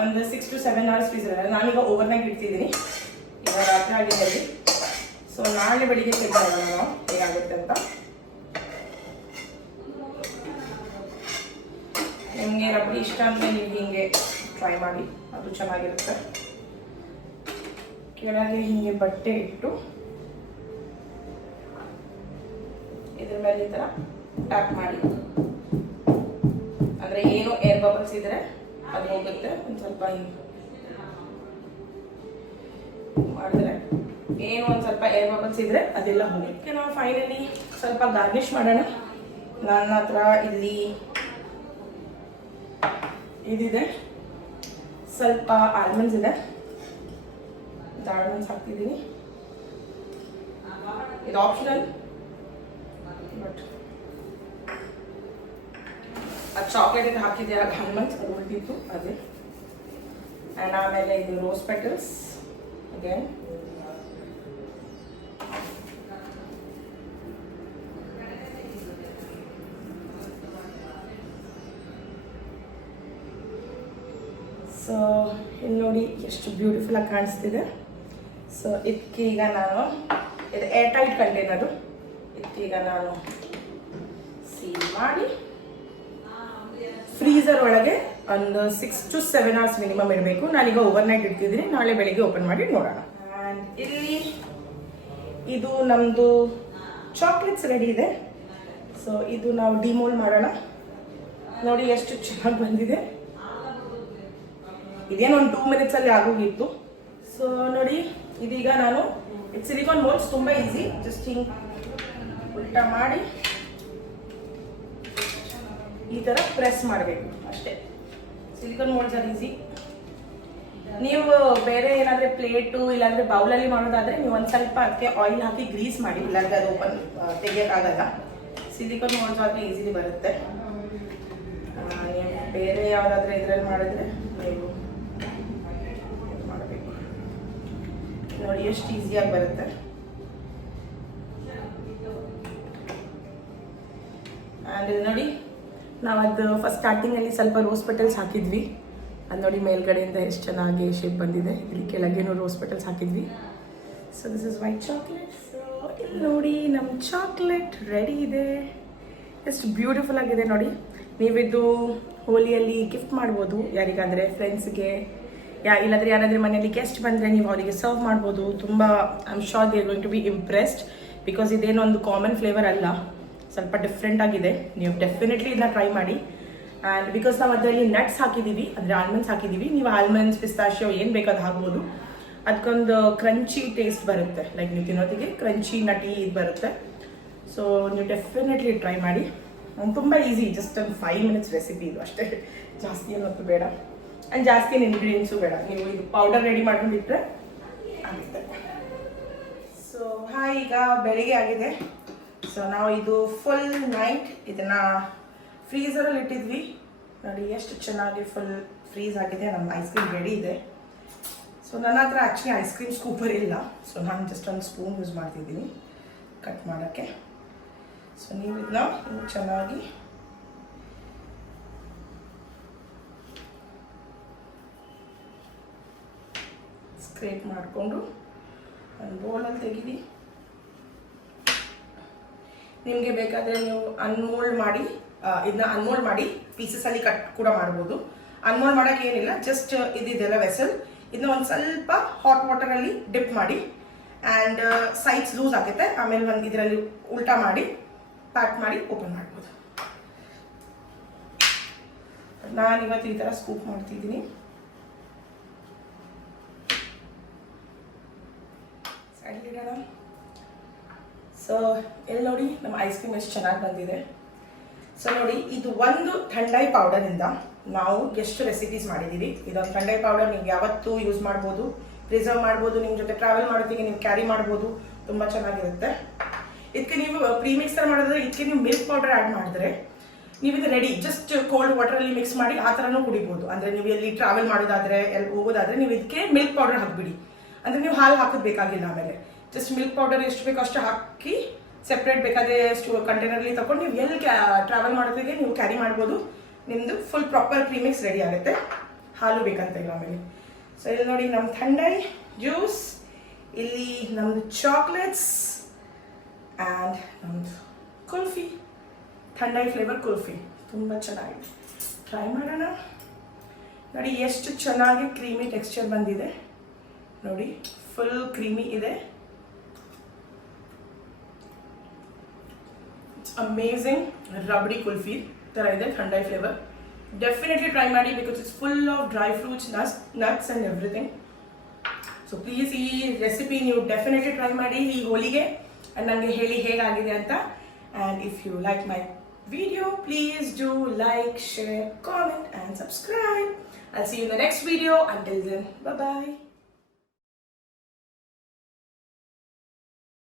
ಒಂದು 6 to 7 hours ಫ್ರೀಸರಲ್ಲಿ. ನಾನೀಗ ಓವರ್ನೈಟ್ ಇಡ್ತಿದ್ದೀನಿ, ಈಗ ರಾತ್ರಿ ಆಗಿದೆ. ಸೊ ನಾಳೆ ಬೆಳಿಗ್ಗೆ ಚೆಕ್ ಮಾಡೋಣ ನಾವು ಹೇಗಾಗುತ್ತೆ ಅಂತ. ನಿಮಗೆ ರಬಡಿ ಇಷ್ಟ ಅಂದರೆ ನೀವು ಹೀಗೆ ಟ್ರೈ ಮಾಡಿ, ಅದು ಚೆನ್ನಾಗಿರುತ್ತೆ. ಕೆಳಗೆ ಹೀಗೆ ಬಟ್ಟೆ ಇಟ್ಟು ಇದ್ರ ಮೇಲೆ ಈ ಥರ ಟ್ಯಾಪ್ ಮಾಡಿ, ಅಂದರೆ ಏನು ಏರ್ ಬಬಲ್ಸ್ ಇದ್ರೆ ಅದು ಹೋಗುತ್ತೆ. ಒಂದು ಸ್ವಲ್ಪ ಹಿಂಗೆ ಮಾಡಿದ್ರೆ ಏನು ಒಂದು ಸ್ವಲ್ಪ ಏರ್ ಬಬಲ್ಸ್ ಇದ್ರೆ ಅದೆಲ್ಲ ಹೋಗುತ್ತೆ. ನಾವು ಫೈನಲಿ ಸ್ವಲ್ಪ ಗಾರ್ನಿಷ್ ಮಾಡೋಣ. ನನ್ನ ಹತ್ರ ಇಲ್ಲಿ ಇದಿದೆ, ಸ್ವಲ್ಪ ಆಲ್ಮಂಡ್ಸ್ ಇದೆ, ಆಲ್ಮಂಡ್ಸ್ ಹಾಕ್ತಿದ್ದೀನಿ. ಇದು ಆಪ್ಷನಲ್, ಬಟ್ ಅದು ಚಾಕ್ಲೇಟ್ ಹಾಕಿದ್ದೆ, ಆಲ್ಮಂಡ್ಸ್ ಅದು ಉಳಿದಿತ್ತು ಅದೇ. ಆ್ಯಂಡ್ ಆಮೇಲೆ ಇದು ರೋಸ್ ಪೆಟಲ್ಸ್ ಅಗೇನ್. ಸೊ ಇಲ್ಲಿ ನೋಡಿ ಎಷ್ಟು ಬ್ಯೂಟಿಫುಲ್ ಆಗಿ ಕಾಣಿಸ್ತಿದೆ. ಸೊ ಇದಕ್ಕೀಗ ನಾನು ಇದು ಏರ್ ಟೈಟ್ ಕಂಟೈನರು, ಇದಕ್ಕೀಗ ನಾನು ಸೀಲ್ ಮಾಡಿ ಫ್ರೀಸರ್ ಒಳಗೆ ಒಂದು 6 to 7 hours ಮಿನಿಮಮ್ ಇಡಬೇಕು. ನಾನೀಗ ಓವರ್ನೈಟ್ ಇಡ್ತಿದ್ದೀನಿ, ನಾಳೆ ಬೆಳಿಗ್ಗೆ ಓಪನ್ ಮಾಡಿ ನೋಡೋಣ. ಆ್ಯಂಡ್ ಇಲ್ಲಿ ಇದು ನಮ್ಮದು ಚಾಕ್ಲೇಟ್ಸ್ ರೆಡಿ ಇದೆ. ಸೊ ಇದು ನಾವು ಡಿಮೋಲ್ಡ್ ಮಾಡೋಣ. ನೋಡಿ ಎಷ್ಟು ಚೆನ್ನಾಗಿ ಬಂದಿದೆ. ಇದೇನು ಒಂದು 2 minutesಲ್ಲಿ ಆಗೋಗಿತ್ತು. ಸೊ ನೋಡಿ ಇದೀಗ ನಾನು ಸಿಲಿಕಾನ್ ಮೋಲ್ಡ್ಸ್ ತುಂಬ ಈಸಿ. ಜಸ್ಟ್ ಹಿಂಗೆ ಉಲ್ಟಾ ಮಾಡಿ ಈ ಥರ ಪ್ರೆಸ್ ಮಾಡಬೇಕು ಅಷ್ಟೇ. Silicon moulds are easy. ನೀವು ಬೇರೆ ಏನಾದರೆ ಪ್ಲೇಟು ಇಲ್ಲಾಂದರೆ ಬೌಲಲ್ಲಿ ಮಾಡೋದಾದರೆ ನೀವು ಒಂದು ಸ್ವಲ್ಪ ಅದಕ್ಕೆ ಆಯಿಲ್ ಹಾಕಿ ಗ್ರೀಸ್ ಮಾಡಿ, ಇಲ್ಲಾಂದರೆ ಅದು ಓಪನ್ ತೆಗಿಯೋಕ್ಕಾಗಲ್ಲ. ಸಿಲಿಕಾನ್ ಮೋಲ್ಡ್ಸ್ ಆದರೆ ಈಸಿಲಿ ಬರುತ್ತೆ. ನೀವು ಬೇರೆ ಯಾವುದಾದ್ರೂ ಇದರಲ್ಲಿ ಮಾಡಿದ್ರೆ ನೀವು ಮಾಡಬೇಕು. ನೋಡಿ ಎಷ್ಟು ಈಸಿಯಾಗಿ ಬರುತ್ತೆ. ಆ್ಯಂಡ್ ಇದು ನೋಡಿ, ನಾವು ಅದು ಫಸ್ಟ್ ಸ್ಟಾರ್ಟಿಂಗಲ್ಲಿ ಸ್ವಲ್ಪ ರೋಸ್ ಪೆಟಲ್ಸ್ ಹಾಕಿದ್ವಿ. ಅದು ನೋಡಿ ಮೇಲ್ಗಡೆಯಿಂದ ಎಷ್ಟು ಚೆನ್ನಾಗಿ ಶೇಪ್ ಬಂದಿದೆ. ಇಲ್ಲಿ ಕೆಳಗೇನು ರೋಸ್ ಪೆಟಲ್ಸ್ ಹಾಕಿದ್ವಿ. So this is white chocolate. So ಇಲ್ಲಿ ನೋಡಿ ನಮ್ಮ ಚಾಕ್ಲೇಟ್ ರೆಡಿ ಇದೆ. ಎಷ್ಟು ಬ್ಯೂಟಿಫುಲ್ ಆಗಿದೆ ನೋಡಿ. ನೀವಿದು ಹೋಲಿಯಲ್ಲಿ ಗಿಫ್ಟ್ ಮಾಡ್ಬೋದು ಯಾರಿಗಾದರೆ, ಫ್ರೆಂಡ್ಸ್ಗೆ, ಇಲ್ಲಾಂದರೆ ಯಾರಾದರೂ ಮನೆಯಲ್ಲಿ ಗೆಸ್ಟ್ ಬಂದರೆ ನೀವು ಅವರಿಗೆ ಸರ್ವ್ ಮಾಡ್ಬೋದು. ತುಂಬ I am sure they are going to be impressed. Because ಇದೇನೊಂದು ಕಾಮನ್ ಫ್ಲೇವರ್ ಅಲ್ಲ, ಸ್ವಲ್ಪ ಡಿಫ್ರೆಂಟ್ ಆಗಿದೆ. ನೀವು ಡೆಫಿನೆಟ್ಲಿ ಇದನ್ನ ಟ್ರೈ ಮಾಡಿ. ಆ್ಯಂಡ್ ಬಿಕಾಸ್ ನಾವು ಅದರಲ್ಲಿ ನಟ್ಸ್ ಹಾಕಿದ್ದೀವಿ, ಅಂದರೆ ಆಲ್ಮಂಡ್ಸ್ ಹಾಕಿದ್ದೀವಿ. ನೀವು ಆಲ್ಮಂಡ್ಸ್, ಪಿಸ್ತಾಶಿಯೋ ಏನು ಬೇಕಾದ್ರೂ ಹಾಕ್ಬೋದು. ಅದಕ್ಕೊಂದು ಕ್ರಂಚಿ ಟೇಸ್ಟ್ ಬರುತ್ತೆ. ಲೈಕ್ ನೀವು ತಿನ್ನೋದಿಗೆ ಕ್ರಂಚಿ ನಟಿ ಇದು ಬರುತ್ತೆ. ಸೊ ನೀವು ಡೆಫಿನೆಟ್ಲಿ ಟ್ರೈ ಮಾಡಿ. ತುಂಬ ಈಸಿ, ಜಸ್ಟ್ ಒಂದು 5 ಮಿನಿಟ್ಸ್ ರೆಸಿಪಿ ಇದು ಅಷ್ಟೇ. ಜಾಸ್ತಿ ಏನೊತ್ತು ಬೇಡ ಆ್ಯಂಡ್ ಜಾಸ್ತಿ ಏನು ಇಂಗ್ರೀಡಿಯೆಂಟ್ಸು ಬೇಡ. ನೀವು ಇದು ಪೌಡರ್ ರೆಡಿ ಮಾಡ್ಕೊಂಡಿಟ್ರೆ ಆಗುತ್ತೆ. ಸೊ ಈಗ ಬೆಳಿಗ್ಗೆ ಆಗಿದೆ. ಸೊ ನಾವು ಇದು ಫುಲ್ ನೈಟ್ ಇದನ್ನು ಫ್ರೀಝರಲ್ಲಿ ಇಟ್ಟಿದ್ವಿ. ನೋಡಿ ಎಷ್ಟು ಚೆನ್ನಾಗಿ ಫುಲ್ ಫ್ರೀಸ್ ಆಗಿದೆ. ನಮ್ಮ ಐಸ್ ಕ್ರೀಮ್ ರೆಡಿ ಇದೆ. ಸೊ ನನ್ನ ಹತ್ರ ಆ್ಯಕ್ಚುಲಿ ಐಸ್ ಕ್ರೀಮ್ ಸ್ಕೂಪರ್ ಇಲ್ಲ. ಸೊ ನಾನು ಜಸ್ಟ್ ಒಂದು ಸ್ಪೂನ್ ಯೂಸ್ ಮಾಡ್ತಿದ್ದೀನಿ ಕಟ್ ಮಾಡೋಕ್ಕೆ. ಸೊ ನೀವು ಇದನ್ನ ಚೆನ್ನಾಗಿ ಸ್ಕ್ರೇಪ್ ಮಾಡಿಕೊಂಡು ಒಂದು ಬೌಲಲ್ಲಿ ತೆಗೀರಿ. ನಿಮಗೆ ಬೇಕಾದರೆ ನೀವು ಅನ್ಮೋಲ್ಡ್ ಮಾಡಿ ಇದನ್ನ ಅನ್ಮೋಲ್ಡ್ ಮಾಡಿ ಪೀಸಸಲ್ಲಿ ಕಟ್ ಕೂಡ ಮಾಡ್ಬೋದು. ಅನ್ಮೋಲ್ಡ್ ಮಾಡೋಕ್ಕೆ ಏನಿಲ್ಲ, ಜಸ್ಟ್ ಇದೆಲ್ಲ ವೆಸಲ್ ಇದನ್ನ ಒಂದು ಸ್ವಲ್ಪ ಹಾಟ್ ವಾಟರಲ್ಲಿ ಡಿಪ್ ಮಾಡಿ ಆ್ಯಂಡ್ ಸೈಡ್ಸ್ ಲೂಸ್ ಆಗುತ್ತೆ. ಆಮೇಲೆ ಒಂದು ಇದರಲ್ಲಿ ಉಲ್ಟಾ ಮಾಡಿ ಪ್ಯಾಕ್ ಮಾಡಿ ಓಪನ್ ಮಾಡ್ಬೋದು. ನಾನು ಇವತ್ತು ಈ ಥರ ಸ್ಕೂಪ್ ಮಾಡ್ತಿದ್ದೀನಿ. ಸೈಡಲ್ಲಿಡೋಣ. ಸೊ ಎಲ್ಲಿ ನೋಡಿ ನಮ್ಮ ಐಸ್ ಕ್ರೀಮ್ ಎಷ್ಟು ಚೆನ್ನಾಗಿ ಬಂದಿದೆ. ಸೊ ನೋಡಿ, ಇದು ಒಂದು ಥಂಡೈ ಪೌಡರಿಂದ ನಾವು ಎಷ್ಟು ರೆಸಿಪೀಸ್ ಮಾಡಿದ್ದೀವಿ. ಇದೊಂದು ಥಂಡೈ ಪೌಡರ್ ನೀವು ಯಾವತ್ತೂ ಯೂಸ್ ಮಾಡ್ಬೋದು, ಪ್ರಿಸರ್ವ್ ಮಾಡ್ಬೋದು, ನಿಮ್ಮ ಜೊತೆ ಟ್ರಾವೆಲ್ ಮಾಡೋದಕ್ಕೆ ನೀವು ಕ್ಯಾರಿ ಮಾಡ್ಬೋದು. ತುಂಬ ಚೆನ್ನಾಗಿರುತ್ತೆ. ಇದಕ್ಕೆ ನೀವು ಪ್ರೀಮಿಕ್ಸ್ ಥರ ಮಾಡಿದ್ರೆ ಇದಕ್ಕೆ ನೀವು ಮಿಲ್ಕ್ ಪೌಡರ್ ಆ್ಯಡ್ ಮಾಡಿದ್ರೆ ನೀವು ಇದು ರೆಡಿ, ಜಸ್ಟ್ ಕೋಲ್ಡ್ ವಾಟರಲ್ಲಿ ಮಿಕ್ಸ್ ಮಾಡಿ ಆ ಥರನೂ ಕುಡಿಬೋದು. ಅಂದರೆ ನೀವು ಎಲ್ಲಿ ಟ್ರಾವೆಲ್ ಮಾಡೋದಾದರೆ ಎಲ್ಲಿ ಹೋಗೋದಾದರೆ ನೀವು ಇದಕ್ಕೆ ಮಿಲ್ಕ್ ಪೌಡರ್ ಹಾಕಿಬಿಡಿ. ಅಂದರೆ ನೀವು ಹಾಲು ಹಾಕೋದು ಬೇಕಾಗಿಲ್ಲ. ಆಮೇಲೆ ಜಸ್ಟ್ ಮಿಲ್ಕ್ ಪೌಡರ್ ಎಷ್ಟು ಬೇಕೋ ಅಷ್ಟು ಹಾಕಿ ಸೆಪ್ರೇಟ್ ಬೇಕಾದರೆ ಕಂಟೈನರ್ಲಿ ತಗೊಂಡು ನೀವು ಎಲ್ಲಿ ಟ್ರಾವೆಲ್ ಮಾಡೋದಕ್ಕೆ ನೀವು ಕ್ಯಾರಿ ಮಾಡ್ಬೋದು. ನಿಮ್ಮದು ಫುಲ್ ಪ್ರಾಪರ್ ಪ್ರೀಮಿಕ್ಸ್ ರೆಡಿ ಆಗುತ್ತೆ. ಹಾಲು ಬೇಕಂತ ಇಲ್ಲ ಆಮೇಲೆ. ಸೊ ಇಲ್ಲಿ ನೋಡಿ ನಮ್ಮ ಥಂಡೈ ಜ್ಯೂಸ್, ಇಲ್ಲಿ ನಮ್ಮದು ಚಾಕ್ಲೇಟ್ಸ್ ಆ್ಯಂಡ್ ನಮ್ಮದು ಕುಲ್ಫಿ, ಥಂಡೈ ಫ್ಲೇವರ್ ಕುಲ್ಫಿ. ತುಂಬ ಚೆನ್ನಾಗಿದೆ, ಟ್ರೈ ಮಾಡೋಣ. ನೋಡಿ ಎಷ್ಟು ಚೆನ್ನಾಗಿ ಕ್ರೀಮಿ ಟೆಕ್ಸ್ಚರ್ ಬಂದಿದೆ. ನೋಡಿ ಫುಲ್ ಕ್ರೀಮಿ ಇದೆ. ಅಮೇಝಿಂಗ್ ರಬಡಿ ಕುಲ್ಫಿ ಥರ ಇದೆ ಥಂಡೈ ಫ್ಲೇವರ್. ಡೆಫಿನೆಟ್ಲಿ ಟ್ರೈ ಮಾಡಿ, because it's full of dry fruits, nuts and everything. So please ಈ ರೆಸಿಪಿ ನೀವು ಡೆಫಿನೆಟ್ಲಿ ಟ್ರೈ ಮಾಡಿ ಈ ಹೋಲಿಗೆ ಆ್ಯಂಡ್ ನನಗೆ ಹೇಳಿ ಹೇಗಾಗಿದೆ ಅಂತ. And if you like my video, please do like, share, comment and subscribe. I'll see you in the next video. Until then, bye bye.